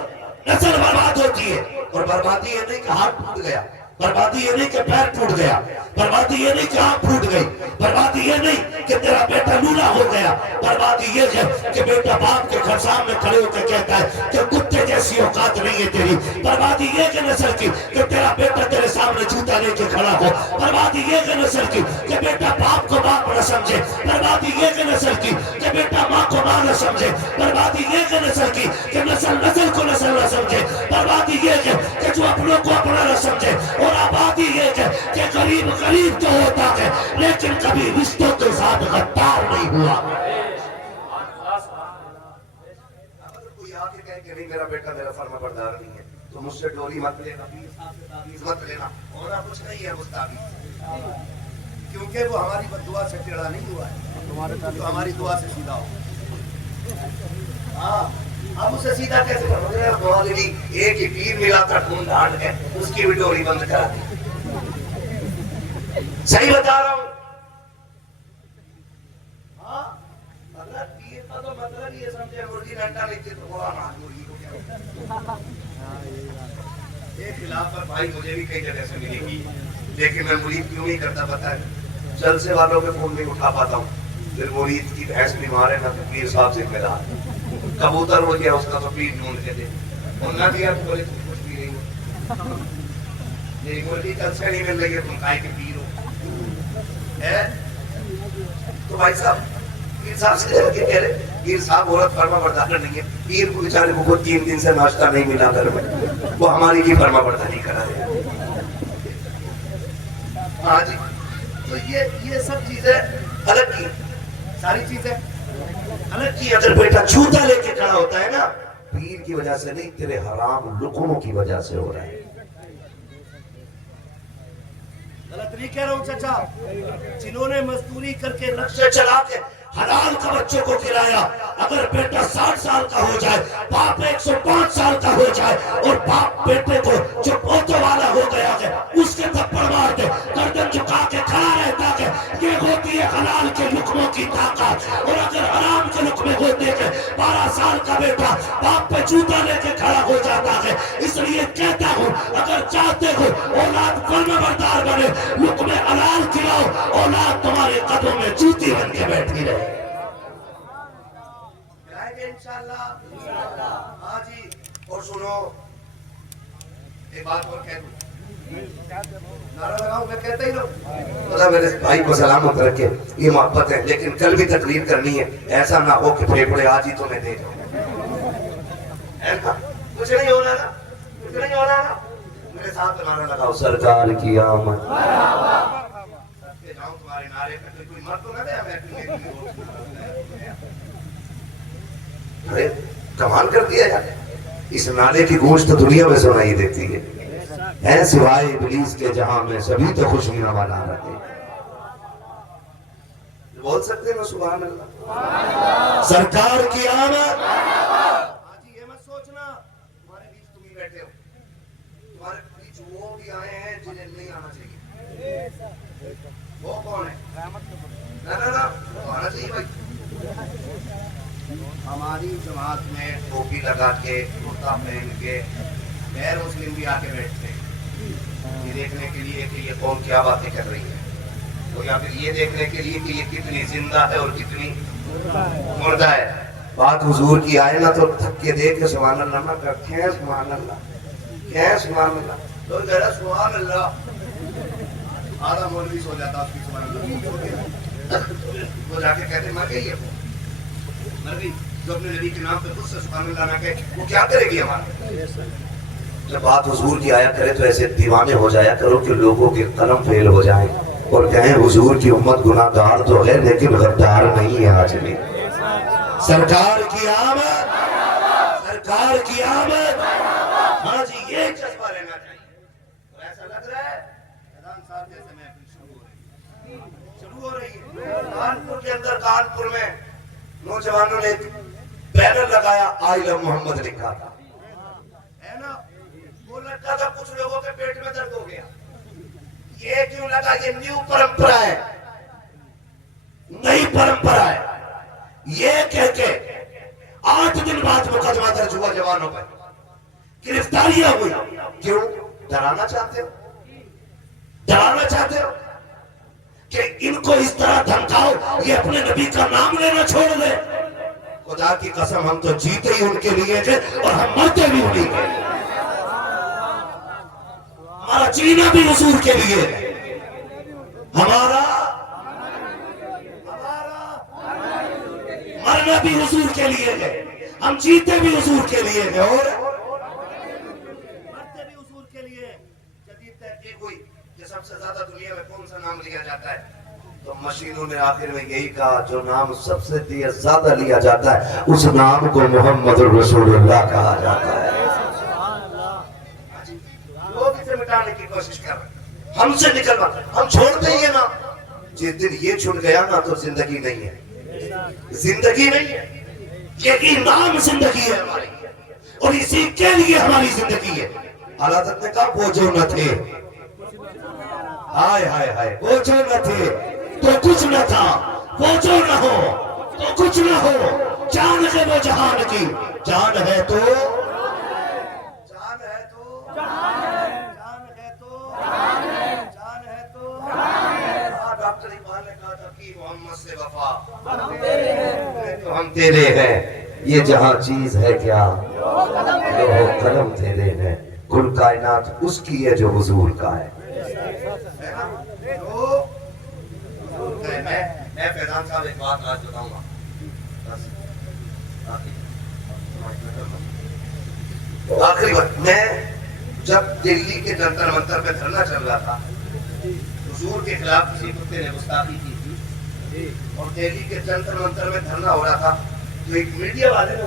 نسل برباد ہوتی ہے. اور بربادی یہ نہیں کہ ہاتھ ٹوٹ گیا, بربادی یہ نہیں کہ پیر ٹوٹ گیا, بربادی یہ نہیں کہ آنکھ ٹوٹ گئی, بربادی یہ نہیں کہ تیرا بیٹا لولا ہو گیا, بربادی یہ ہے کہ بیٹا باپ کے گھر سامنے کھڑے ہو کے کہتا ہے کہ کتے جیسی اوقات نہیں ہے تیری. بربادی یہ کہ نسل کی کہ تیرا بیٹا تیرے سامنے جوتا لے کے کھڑا ہو. بربادی یہ کہ نسل کی کہ بیٹا باپ کو باپ نہ سمجھے. بربادی یہ کہ نسل کی کہ بیٹا ماں کو ماں نہ سمجھے. بربادی یہ کہ نسل کی کہ نسل کو نسل نہ سمجھے. بربادی یہ کہ جو اپنوں کو اپنا نہ سمجھے. اور آبادی یہ کہ غریب غریب تو ہوتا ہے لیکن کبھی رشتوں کے ساتھ غدار نہیں ہوا. اگر کوئی آ کے کہے کہ نہیں میرا بیٹا میرا فرما بردار نہیں ہے تو مجھ سے ڈوری مت لینا, تعویذ مت لینا, اور کچھ نہیں ہے اس تعویذ, کیونکہ وہ ہماری بددعا سے ٹیڑھا نہیں ہوا ہے, تو ہماری دعا سے سیدھا ہو. ہاں اب اسے سیدھا کیسے کرو گے؟ مولوی ایک ہی پیر ملا تھا ڈھونڈ ڈھانڈ کے اس کی بھی ڈوری بند کرا دی. صحیح بتا رہا ہوں. ہاں اگر پیر کا تو مطلب یہ سمجھے مرغی ڈنڈا لیتے تو وہ آمان مرغی کو کیا. ایک خلاف پر بھائی مجھے بھی کئی جگہ سے ملے گی, لیکن میں مرید کیوں نہیں کرتا پتا ہے, جلسے والوں کے فون نہیں اٹھا پاتا ہوں. پھر مرید کی بھینس بیمار ہے نا تو پیر صاحب ذمہ دار, کبوتر ہو گیا اس کا تو پیر ڈھونڈ کے دے, اور نہ دیا تو بولے تم کچھ بھی نہیں ہو, یہ مرغی جلسے نہیں مل رہی ہے تم کائے کے پیر ہو. تو بھائی صاحب پیر صاحب سے کہہ رہے پیر صاحب عورت فرما بردار نہیں ہے, پیر کو بیچارے کو 3 دن سے ناشتہ نہیں ملا گھر میں, وہ ہماری بھی فرما برداری کرا رہے. ہاں جی, تو یہ سب چیزیں الگ کی, ساری چیزیں الگ کی. اگر بیٹا جوتا لے کے کھڑا ہوتا ہے نا پیر کی وجہ سے نہیں, تیرے حرام لقموں کی وجہ سے ہو رہا ہے. غلط نہیں کہہ رہا ہوں چچا, جنہوں نے مزدوری کر کے رکشے چلا کے حلال کا بچوں کو کھلایا, اگر بیٹا 60 سال کا ہو جائے, باپ 105 سال کا ہو جائے, اور باپ بیٹے کو جو پوتوں والا ہو گیا ہے اس کے تھپڑ مار دے, گردن جھکا کے کھڑا رہتا ہے, یہ ہوتی ہے حلال کے لقموں کی طاقت. اور اگر حرام کے لقمے ہوتے ہیں 12 سال کا بیٹا باپ پہ جوتا لے کے کھڑا ہو جاتا ہے. اس لیے کہتا ہوں اگر چاہتے ہو اولاد فرما بردار بنے, لقمے حلال کھلاؤ, اولاد تمہارے قدموں میں جوتی بن کے بیٹھی رہے. انشاءاللہ. ہاں جی, اور سنو ایک بات اور کہہ دوں, نعرہ لگاؤں میں کہتا ہی رہوں. خدا میرے بھائی کو سلامت رکھے, یہ محبت ہے, لیکن کل بھی تقریر کرنی ہے, ایسا نہ ہو کہ پھیپڑے آج ہی تمہیں دے جاؤں. کچھ نہیں ہونا نا, کچھ نہیں ہونا نا. میرے ساتھ نعرہ لگاؤ, سرکار کی آمد. جاؤں تمہارے نعرے پہ کوئی مر تو نہ دے ہمیں. ارے کمال کر دیا یار, اس نعرے کی گونج تو دنیا میں سنائی دیتی ہے. اے سوائے ابلیس کے جہاں میں سبھی تو خوشیاں والا رہتے. بول سکتے ہیں سبحان اللہ, سرکار کی آمد. آج یہ مت سوچنا تمہارے بیچ تم ہی بیٹھے ہو, تمہارے بیچ وہ بھی آئے ہیں جنہیں نہیں آنا چاہیے. وہ کون ہے؟ نہ آنا چاہیے بھائی. ہماری جماعت میں ٹوپی لگا کے کرتا پہن کے غیر مسلم بھی آ کے بیٹھتے ہیں, یہ دیکھنے کے لیے کہ یہ قوم کیا باتیں کر رہی ہے, تو یا پھر یہ دیکھنے کے لیے کہ یہ کتنی زندہ ہے اور کتنی مردہ ہے. بات حضور کی آئے نا تو تھک کے دیکھ کے سبحان اللہ نہ کرتے ہیں. سبحان اللہ, کیا سبحان اللہ, تو ذرا سبحان اللہ. آدھا مولوی سو جاتا اس کی سبحان اللہ, وہ جا کے کہتے مر گئی ہے, مر گئی. جو اپنے نبی کے نام پہ خود سے سبحان اللہ نہ کہے وہ کیا کرے گی ہمارا؟ جب بات حضور کی آیا کرے تو ایسے دیوانے ہو جایا کرو کہ لوگوں کے قلم فیل ہو جائیں اور کہیں حضور کی امت گناہ گار تو ہے لیکن غدار نہیں ہے آج بھی. سرکار کی آمد، سرکار کی آمد. ہاں جی یہ جذبہ رہنا چاہیے. اور ایسا لگ رہا ہے اذان صاحب جیسے میں شروع ہو رہی ہے. کانپور کے اندر کانپور میں نوجوانوں نے ایک بینر لگایا آئی لو محمد لکھا تھا ہے نا. وہ لگتا تھا کچھ لوگوں کے پیٹ میں درد ہو گیا. یہ کیوں لگا؟ یہ نیو پرمپرا ہے، نئی پرمپرا ہے. یہ کہہ کے 8 دن بعد مقدمہ درج ہوا جوانوں پر، گرفتاریاں ہوئی. کیوں؟ ڈرانا چاہتے ہو؟ ڈرانا چاہتے ہو کہ ان کو اس طرح دھمکاؤ یہ اپنے نبی کا نام لینا چھوڑ دے. خدا کی قسم ہم تو جیتے ہی ان کے لیے تھے اور ہم مرتے بھی انہیں کے لیے. ہمارا جینا بھی حضور کے لیے ہے. ہمارا مرنا بھی حضور کے لیے ہے. ہم جیتے بھی حضور کے لیے ہیں اور مرتے بھی حضور کے لیے. جدید تحقیق ہوئی کہ سب سے زیادہ دنیا میں کون سا نام لیا جاتا ہے تو مشینوں نے آخر میں یہی کہا جو نام سب سے زیادہ لیا جاتا ہے اس نام کو محمد رسول اللہ کہا جاتا ہے. لوگ اسے مٹانے کی کوشش کر رہے ہیں، ہم سے نکلوا. ہم چھوڑتے ہی ہیں نا. جس دن یہ چھوٹ گیا نا تو زندگی نہیں ہے. زندگی نہیں ہے. یہی نام زندگی ہے ہماری اور اسی کے لیے ہماری زندگی ہے. اعلیٰ حضرت نے کہا وہ جو نہ تھے، ہائے ہائے ہائے، وہ جو نہ تھے تو کچھ نہ تھا، وہ جو نہ ہو تو کچھ نہ ہو. جان ہے وہ جہان کی، جان ہے تو ڈاکٹر اقبال نے کہا تھا کہ محمد سے وفا تو ہم تیرے ہیں. یہ جہاں چیز ہے کیا لوح و قلم تیرے ہیں. کل کائنات اس کی ہے جو حضور کا ہے. میں فیضان صاحب ایک بات آج بتاؤں گا. آخری بات، میں جب دلی کے جنتر منتر پہ دھرنا چل رہا تھا، حضور کے خلاف کسی کتے نے گستاخی کی تھی اور دہلی کے جنتر منتر میں دھرنا ہو رہا تھا تو ایک میڈیا والے نے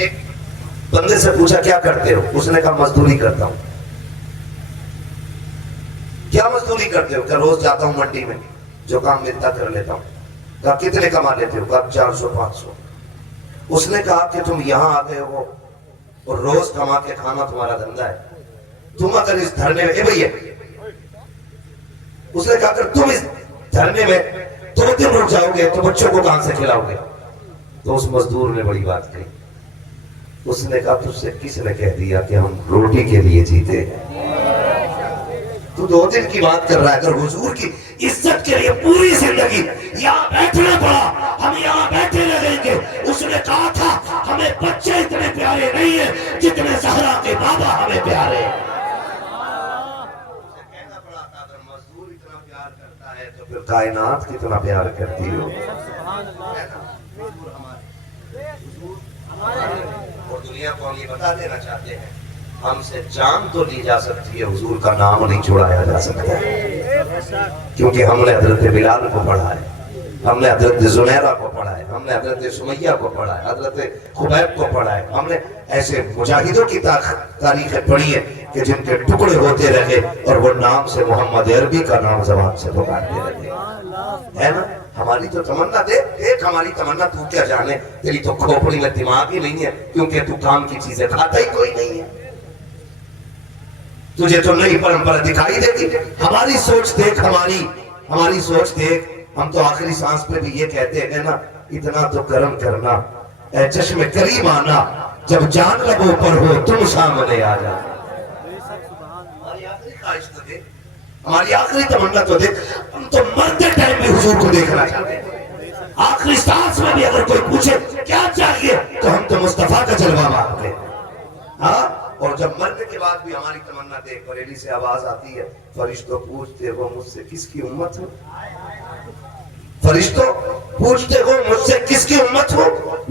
ایک بندے سے پوچھا کیا کرتے ہو؟ اس نے کہا مزدوری کرتا ہوں. کیا مزدوری کرتے ہو؟ کہ روز جاتا ہوں منڈی میں، جو کام ملتا کر لیتا ہوں. کہا کتنے کما لیتے ہو؟ کہا 400-500. اس نے کہا کہ تم یہاں آ گئے ہو اور روز کما کے کھانا تمہارا دھندا ہے. تم اگر اس دھرنے میں بھیا، اس نے کہا اگر تم اس دھرنے میں 2 دن رک جاؤ گے تو بچوں کو کہاں سے کھلاؤ گے؟ تو اس مزدور نے بڑی بات کہی. اس نے کہا تجھ سے کس نے کہہ دیا کہ ہم روٹی کے لیے جیتے ہیں؟ تو 2 دن کی بات کر رہا ہے. اگر حضور کی عزت کے لیے پوری زندگی یہاں بیٹھنا پڑا ہم یہاں بیٹھے رہیں گے. اس نے کہا تھا ہمیں بچے اتنے پیارے نہیں ہیں جتنے زہرا کے بابا ہمیں پیارے ہیں. کہنا پڑا تھا اگر مزدور اتنا پیار کرتا ہے تو پھر کائنات کتنا پیار کرتی ہو. اور دنیا کو ہم یہ بتا دینا چاہتے ہیں ہم سے جان تو لی جا سکتی ہے، حضور کا نام نہیں چھڑایا جا سکتا ہے. کیونکہ ہم نے حضرت بلال کو پڑھا ہے، ہم نے حضرت زنیرہ کو پڑھا ہے، ہم نے حضرت سمیہ کو پڑھا ہے، حضرت خبیب کو پڑھا ہے. ہم نے ایسے مجاہدوں کی تاریخیں پڑھی ہے کہ جن کے ٹکڑے ہوتے رہے اور وہ نام سے محمد عربی کا نام زبان سے پکارتے رہے. ہے نا؟ ہماری تو تمنا دیکھ ہماری تمنا تو کیا جانے، تیری تو کھوپڑی میں دماغ ہی نہیں ہے کیونکہ تو کام کی چیزیں کھاتا ہی کوئی نہیں ہے. تجھے تو نئی پرمپرا دکھائی دیتی. ہماری سوچ دیکھ، ہماری سوچ دیکھ. ہم تو آخری سانس پہ بھی یہ کہتے ہیں نا اتنا تو کرم کرنا اے چشم کریم آنا، جب جان لبوں پر ہو تم سامنے آ جا. ہماری آخری خواہش تو دیکھ، ہماری آخری تمنا تو دیکھ. ہم تو مرتے ٹائم بھی حضور کو دیکھنا چاہتے ہیں. آخری سانس میں بھی اگر کوئی پوچھے کیا چاہیے تو ہم تو مصطفیٰ کا جلوہ مانگتے ہیں. ہاں، اور جب مرنے کے بعد بھی ہماری تمنا دیکھ. بریلی سے آواز آتی ہے فرشتوں پوچھتے ہو مجھ سے کس کی امت ہو؟ فرشتوں پوچھتے ہو مجھ سے کس کی امت ہو؟